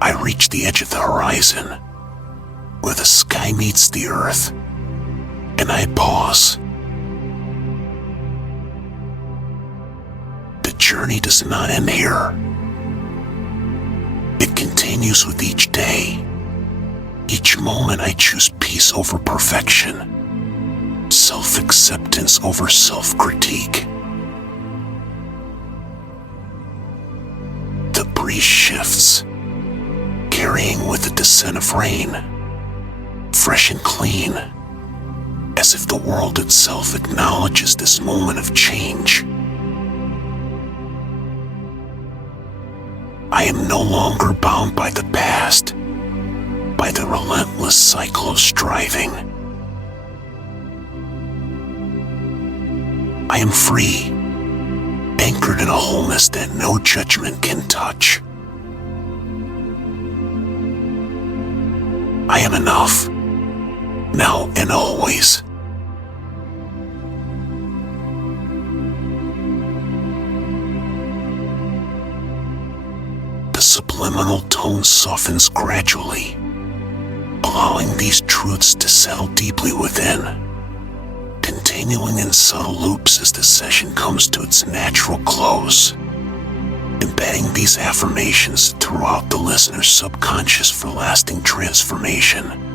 I reach the edge of the horizon, where the sky meets the earth, and I pause. The journey does not end here. It continues with each day. Each moment I choose peace over perfection, self-acceptance over self-critique. The breeze shifts, carrying with the descent of rain, fresh and clean, as if the world itself acknowledges this moment of change. I am no longer bound by the past, by the relentless cycle of striving. I am free, anchored in a wholeness that no judgment can touch. I am enough, now and always. The subliminal tone softens gradually, allowing these truths to settle deeply within, containing continuing in subtle loops as the session comes to its natural close, embedding these affirmations throughout the listener's subconscious for lasting transformation.